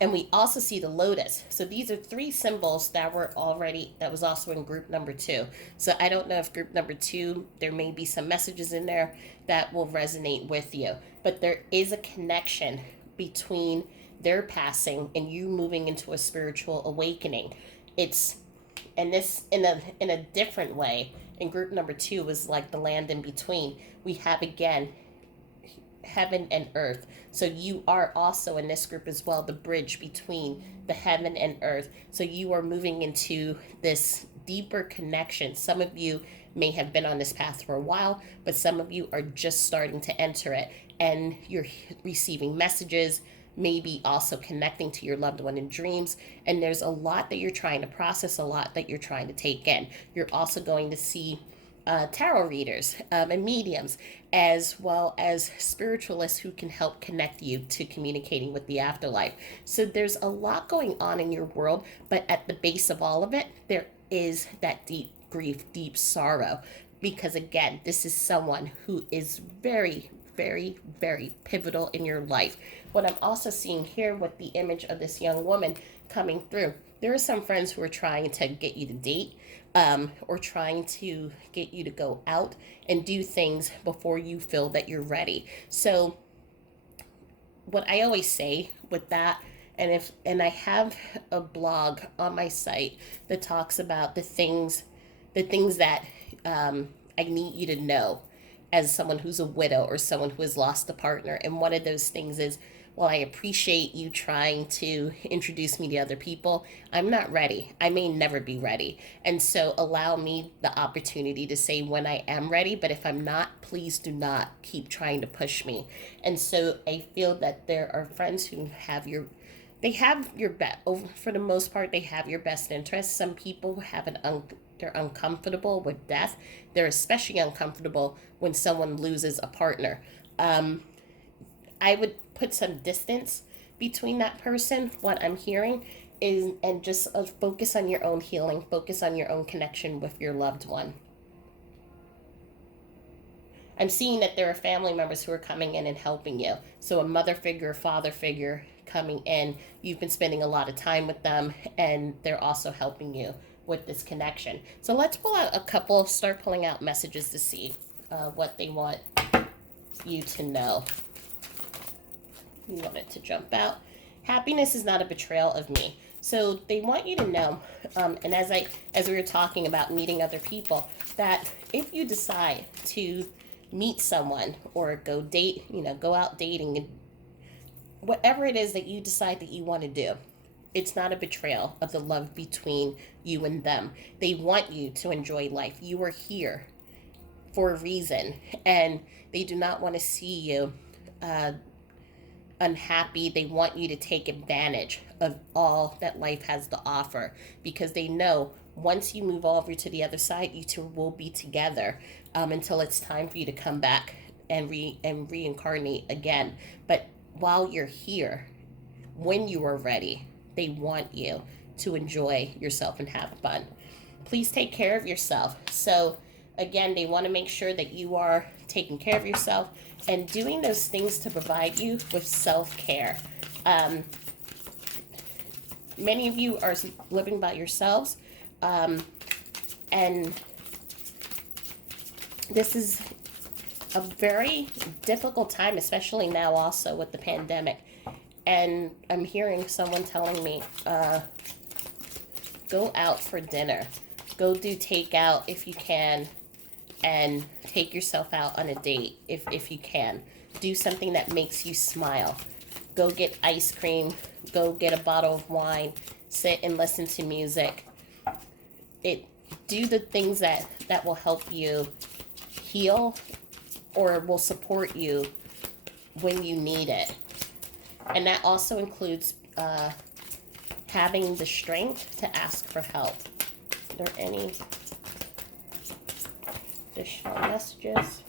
and we also see the lotus. So these are 3 symbols that was also in group number 2. So I don't know if group number 2, there may be some messages in there that will resonate with you, but there is a connection between their passing and you moving into a spiritual awakening. It's and this in a different way. In group number 2 was like the land in between. We have again heaven and earth. So you are also in this group as well, the bridge between the heaven and earth. So you are moving into this deeper connection. Some of you may have been on this path for a while, but some of you are just starting to enter it, and you're receiving messages, maybe also connecting to your loved one in dreams. And there's a lot that you're trying to process, a lot that you're trying to take in. You're also going to see tarot readers and mediums, as well as spiritualists who can help connect you to communicating with the afterlife. So there's a lot going on in your world, but at the base of all of it, there is that deep grief, deep sorrow. Because again, this is someone who is very, very, very pivotal in your life. What I'm also seeing here with the image of this young woman coming through, there are some friends who are trying to get you to date, or trying to get you to go out and do things before you feel that you're ready. So, what I always say with that, and I have a blog on my site that talks about the things that I need you to know as someone who's a widow or someone who has lost a partner. And one of those things is, well, I appreciate you trying to introduce me to other people. I'm not ready. I may never be ready. And so allow me the opportunity to say when I am ready. But if I'm not, please do not keep trying to push me. And so I feel that there are friends who they have your best, for the most part, they have your best interests. Some people have they're uncomfortable with death. They're especially uncomfortable when someone loses a partner. Um, I would put some distance between that person. What I'm hearing is, and just focus on your own healing, focus on your own connection with your loved one. I'm seeing that there are family members who are coming in and helping you. So a mother figure, father figure coming in. You've been spending a lot of time with them, and they're also helping you with this connection. So let's pull out a couple, start pulling out messages to see what they want you to know. You want it to jump out. Happiness is not a betrayal of me. So they want you to know, and as we were talking about meeting other people, that if you decide to meet someone or go date, go out dating, whatever it is that you decide that you want to do, it's not a betrayal of the love between you and them. They want you to enjoy life. You are here for a reason, and they do not want to see you uh, unhappy. They want you to take advantage of all that life has to offer, because they know once you move over to the other side, you two will be together until it's time for you to come back and reincarnate again. But while you're here, when you are ready, they want you to enjoy yourself and have fun. Please take care of yourself. So, again, they want to make sure that you are taking care of yourself and doing those things to provide you with self care. Um, Many of you are living by yourselves, and this is a very difficult time, especially now, also with the pandemic. And I'm hearing someone telling me, go out for dinner, go do takeout if you can, and take yourself out on a date if you can. Do something that makes you smile. Go get ice cream, go get a bottle of wine, sit and listen to music. Do the things that will help you heal or will support you when you need it. And that also includes having the strength to ask for help. Are there any additional messages?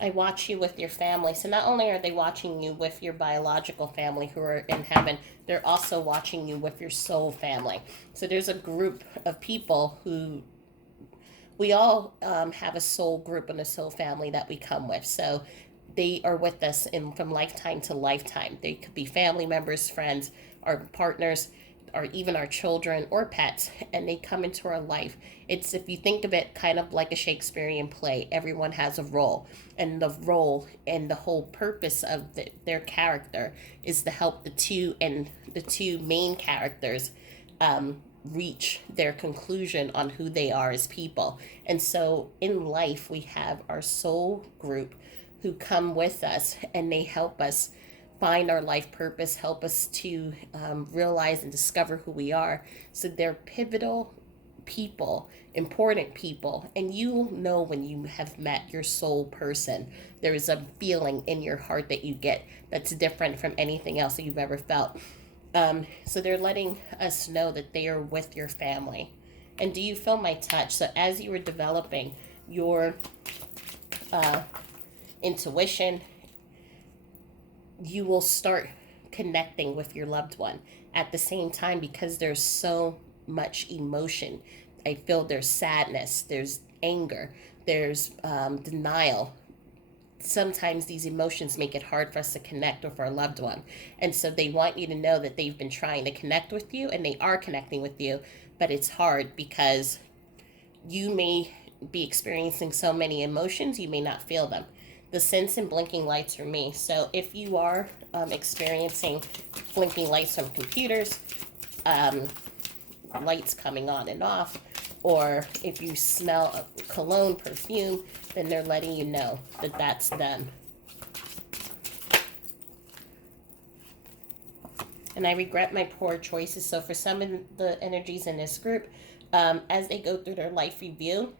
I watch you with your family. So not only are they watching you with your biological family who are in heaven, they're also watching you with your soul family. So there's a group of people who we all have a soul group and a soul family that we come with. So they are with us from lifetime to lifetime. They could be family members, friends, our partners, or even our children or pets, and they come into our life. It's, if you think of it, kind of like a Shakespearean play. Everyone has a role, and the role and the whole purpose of their character is to help the two main characters reach their conclusion on who they are as people. And so in life, we have our soul group who come with us, and they help us find our life purpose, help us to realize and discover who we are. So they're pivotal people, important people, and you'll know when you have met your soul person. There is a feeling in your heart that you get that's different from anything else that you've ever felt. So they're letting us know that they are with your family. And do you feel my touch? So as you were developing your intuition, you will start connecting with your loved one at the same time, because there's so much emotion. I feel there's sadness, there's anger, there's denial. Sometimes these emotions make it hard for us to connect with our loved one. And so they want you to know that they've been trying to connect with you, and they are connecting with you, but it's hard because you may be experiencing so many emotions, you may not feel them. The sense and blinking lights for me. So if you are experiencing blinking lights from computers, lights coming on and off, or if you smell a cologne, perfume, then they're letting you know that that's them. And I regret my poor choices. So for some of the energies in this group, as they go through their life review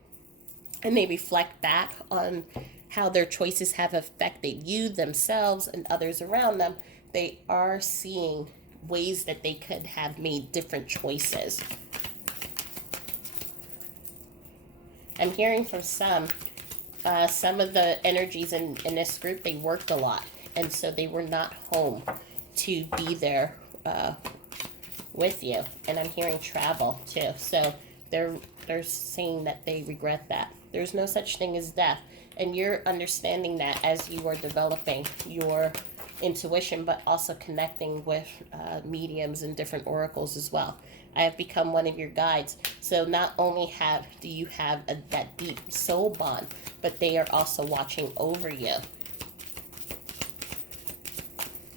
and they reflect back on how their choices have affected you, themselves, and others around them, they are seeing ways that they could have made different choices. I'm hearing from some of the energies in this group, they worked a lot, and so they were not home to be there with you. And I'm hearing travel too. So they're saying that they regret that. There's no such thing as death. And you're understanding that as you are developing your intuition, but also connecting with mediums and different oracles as well. I have become one of your guides. So not only do you have that deep soul bond, but they are also watching over you.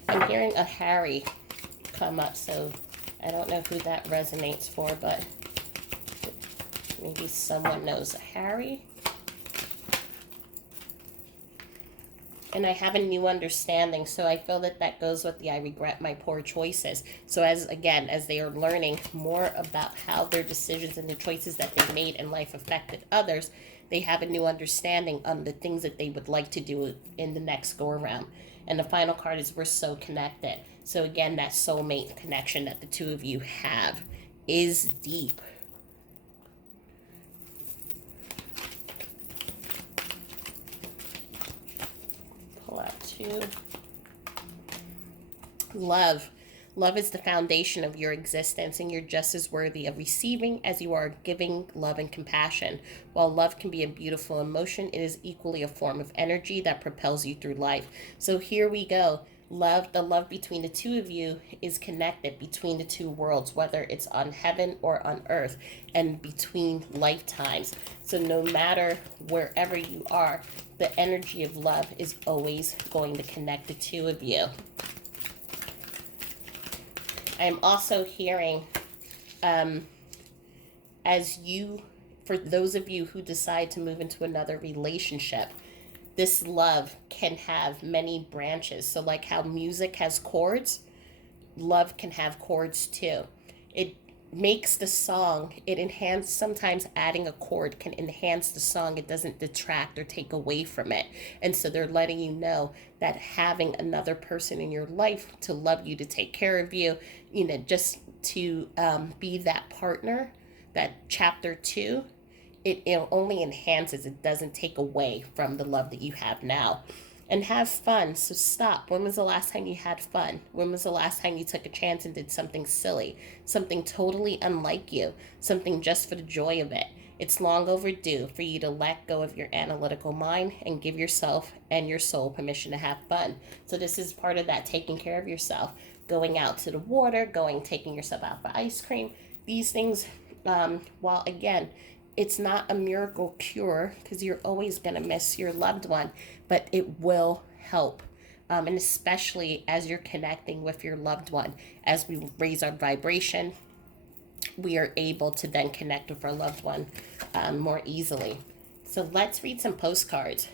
I'm hearing a Harry come up, so I don't know who that resonates for, but maybe someone knows a Harry. And I have a new understanding. So I feel that that goes with the I regret my poor choices. So as again, as they are learning more about how their decisions and the choices that they made in life affected others, they have a new understanding on the things that they would like to do in the next go around. And the final card is we're so connected. So again, that soulmate connection that the two of you have is deep. Pull out two. Love. Love is the foundation of your existence, and you're just as worthy of receiving as you are giving love and compassion. While love can be a beautiful emotion, it is equally a form of energy that propels you through life. So here we go. Love, the love between the two of you is connected between the two worlds, whether it's on heaven or on earth, and between lifetimes. So no matter wherever you are, the energy of love is always going to connect the two of you. I'm also hearing, as you, for those of you who decide to move into another relationship, this love can have many branches. So, like how music has chords, love can have chords too. It makes the song, it enhances, sometimes adding a chord can enhance the song. It doesn't detract or take away from it. And so they're letting you know that having another person in your life to love you, to take care of you, just to be that partner, that chapter two, it only enhances, it doesn't take away from the love that you have now. And have fun. So stop. When was the last time you had fun? When was the last time you took a chance and did something silly, something totally unlike you, something just for the joy of it? It's long overdue for you to let go of your analytical mind and give yourself and your soul permission to have fun. So this is part of that taking care of yourself, going out to the water, taking yourself out for ice cream. These things, while again, it's not a miracle cure because you're always going to miss your loved one, but it will help. And especially as you're connecting with your loved one, as we raise our vibration, we are able to then connect with our loved one more easily. So let's read some postcards.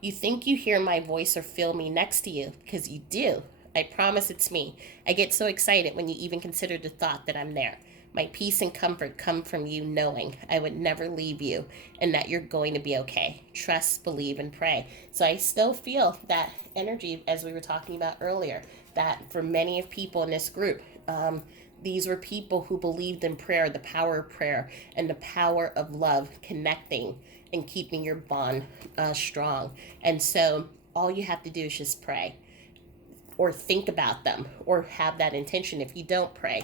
You think you hear my voice or feel me next to you because you do. I promise it's me. I get so excited when you even consider the thought that I'm there. My peace and comfort come from you knowing I would never leave you and that you're going to be okay. Trust, believe, and pray. So I still feel that energy, as we were talking about earlier, that for many of people in this group, these were people who believed in prayer, the power of prayer, and the power of love connecting and keeping your bond strong. And so all you have to do is just pray or think about them or have that intention if you don't pray.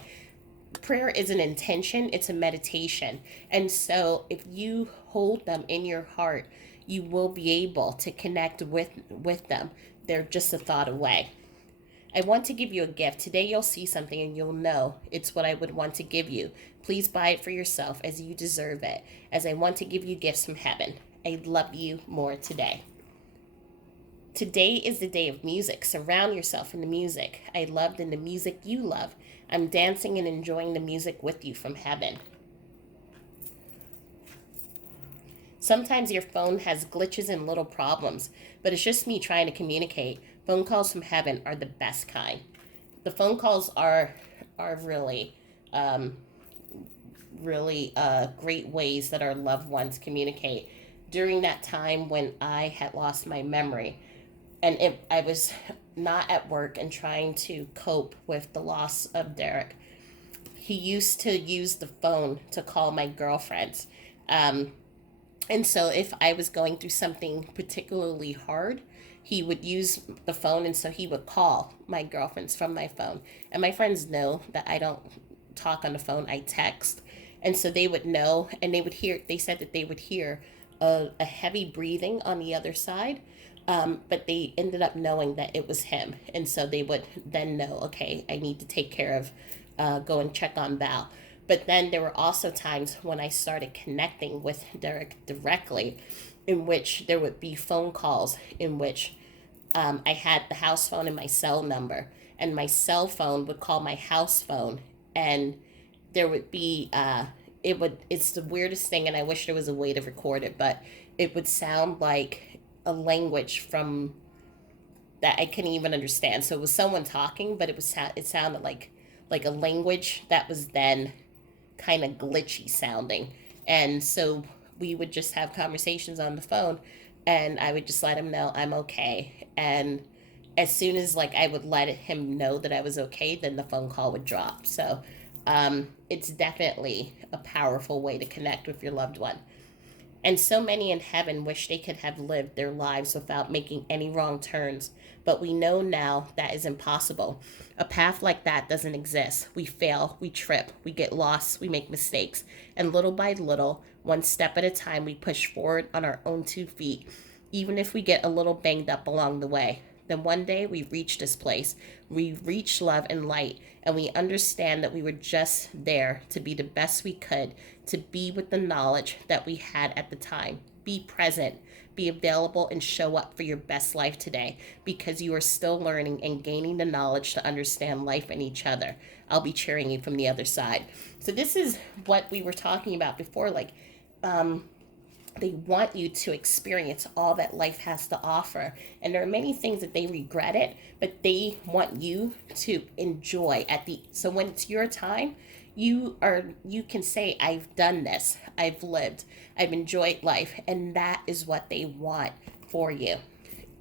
Prayer is an intention, it's a meditation. And so if you hold them in your heart, you will be able to connect with them. They're just a thought away. I want to give you a gift. Today you'll see something and you'll know it's what I would want to give you. Please buy it for yourself as you deserve it, as I want to give you gifts from heaven. I love you more today. Today is the day of music. Surround yourself in the music I loved and the music you love. I'm dancing and enjoying the music with you from heaven. Sometimes your phone has glitches and little problems, but it's just me trying to communicate. Phone calls from heaven are the best kind. The phone calls are really great ways that our loved ones communicate. During that time when I had lost my memory, and I was not at work and trying to cope with the loss of Derek, he used to use the phone to call my girlfriends. And so if I was going through something particularly hard, he would use the phone, and so he would call my girlfriends from my phone. And my friends know that I don't talk on the phone, I text. And so they would know, and they said that they would hear a heavy breathing on the other side. But they ended up knowing that it was him. And so they would then know, okay, I need to take care of, go and check on Val. But then there were also times when I started connecting with Derek directly, in which there would be phone calls in which I had the house phone and my cell number, and my cell phone would call my house phone, and there would be it's the weirdest thing, and I wish there was a way to record it, but it would sound like a language from that I couldn't even understand. So it was someone talking, but it sounded like a language that was then kind of glitchy sounding. And so we would just have conversations on the phone, and I would just let him know I'm okay. And as soon as like I would let him know that I was okay, then the phone call would drop. So it's definitely a powerful way to connect with your loved one. And so many in heaven wish they could have lived their lives without making any wrong turns. But we know now that is impossible. A path like that doesn't exist. We fail, we trip, we get lost, we make mistakes. And little by little, one step at a time, we push forward on our own 2 feet, even if we get a little banged up along the way. Then one day we reach this place. We reach love and light, and we understand that we were just there to be the best we could, to be with the knowledge that we had at the time. Be present, be available, and show up for your best life today because you are still learning and gaining the knowledge to understand life and each other. I'll be cheering you from the other side. So, this is what we were talking about before. They want you to experience all that life has to offer, and there are many things that they regret it, but they want you to enjoy at the so when it's your time, you can say I've done this, I've lived, I've enjoyed life, and that is what they want for you.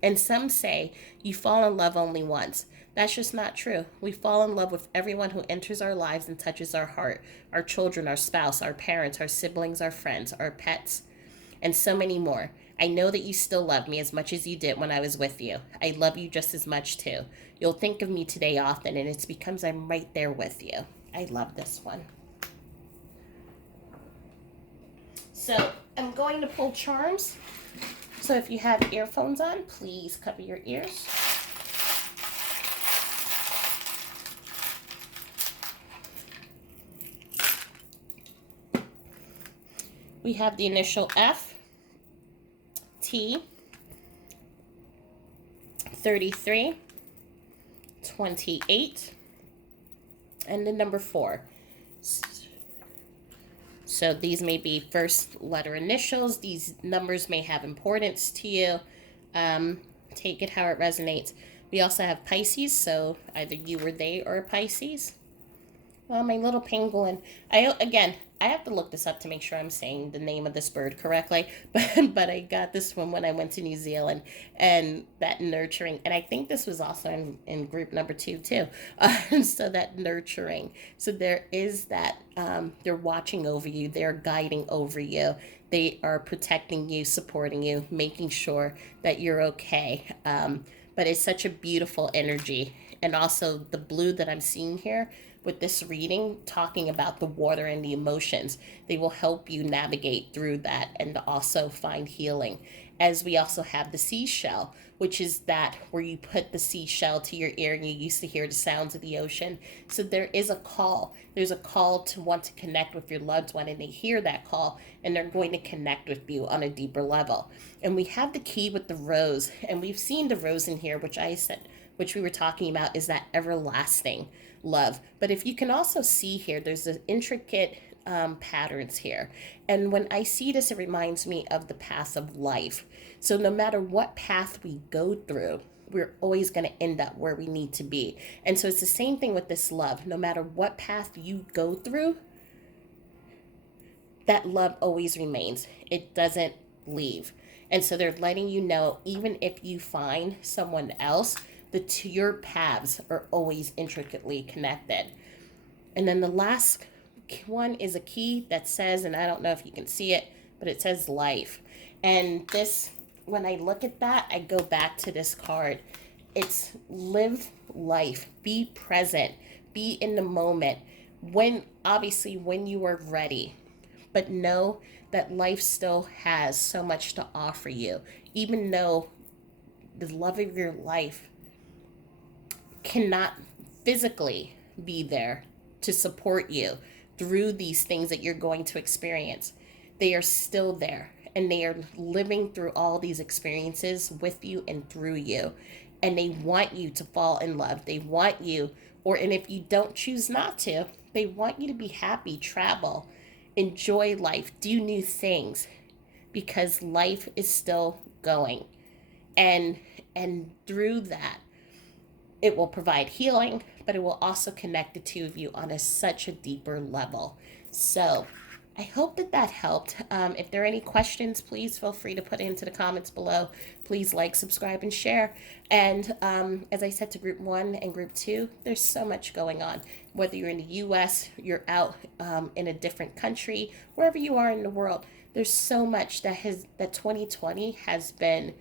And some say you fall in love only once. That's just not true. We fall in love with everyone who enters our lives and touches our heart: our children, our spouse, our parents, our siblings, our friends, our pets, and so many more. I know that you still love me as much as you did when I was with you. I love you just as much too. You'll think of me today often, and it's because I'm right there with you. I love this one. So I'm going to pull charms. So if you have earphones on, please cover your ears. We have the initial F, T, 33, 28, and the number 4. So these may be first letter initials. These numbers may have importance to you. Take it how it resonates. We also have Pisces, so either you or they are a Pisces. Oh, my little penguin. I have to look this up to make sure I'm saying the name of this bird correctly. But I got this one when I went to New Zealand, and that nurturing. And I think this was also in group number 2 too. So that nurturing. So there is that. They're watching over you. They're guiding over you. They are protecting you, supporting you, making sure that you're okay. But it's such a beautiful energy. And also the blue that I'm seeing here with this reading, talking about the water and the emotions. They will help you navigate through that and also find healing. As we also have the seashell, which is that where you put the seashell to your ear and you used to hear the sounds of the ocean. So there is a call. There's a call to want to connect with your loved one, and they hear that call and they're going to connect with you on a deeper level. And we have the key with the rose, and we've seen the rose in here, which we were talking about, is that everlasting love. But if you can also see here, there's an intricate patterns here. And when I see this, it reminds me of the path of life. So no matter what path we go through, we're always going to end up where we need to be. And so it's the same thing with this love. No matter what path you go through, that love always remains. It doesn't leave. And so they're letting you know, even if you find someone else, your paths are always intricately connected. And then the last one is a key that says, and I don't know if you can see it, but it says life. And this, when I look at that, I go back to this card. It's live life, be present, be in the moment, obviously when you are ready, but know that life still has so much to offer you, even though the love of your life cannot physically be there to support you through these things that you're going to experience. They are still there, and they are living through all these experiences with you and through you. And they want you to fall in love. They want you, and if you don't choose not to, they want you to be happy, travel, enjoy life, do new things, because life is still going. And through that, it will provide healing, but it will also connect the two of you on such a deeper level. So I hope that that helped. If there are any questions, please feel free to put it into the comments below. Please like, subscribe, and share. And as I said to group 1 and group 2, there's so much going on. Whether you're in the US, you're out in a different country, wherever you are in the world, there's so much that 2020 has been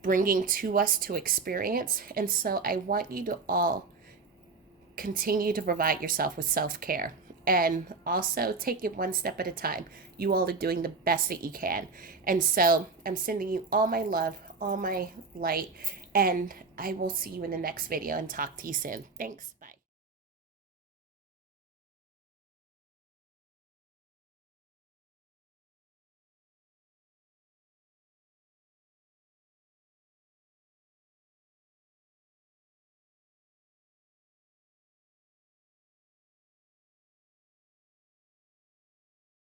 bringing to us to experience. And so I want you to all continue to provide yourself with self care and also take it one step at a time. You all are doing the best that you can. And so I'm sending you all my love, all my light, and I will see you in the next video and talk to you soon. Thanks. Bye.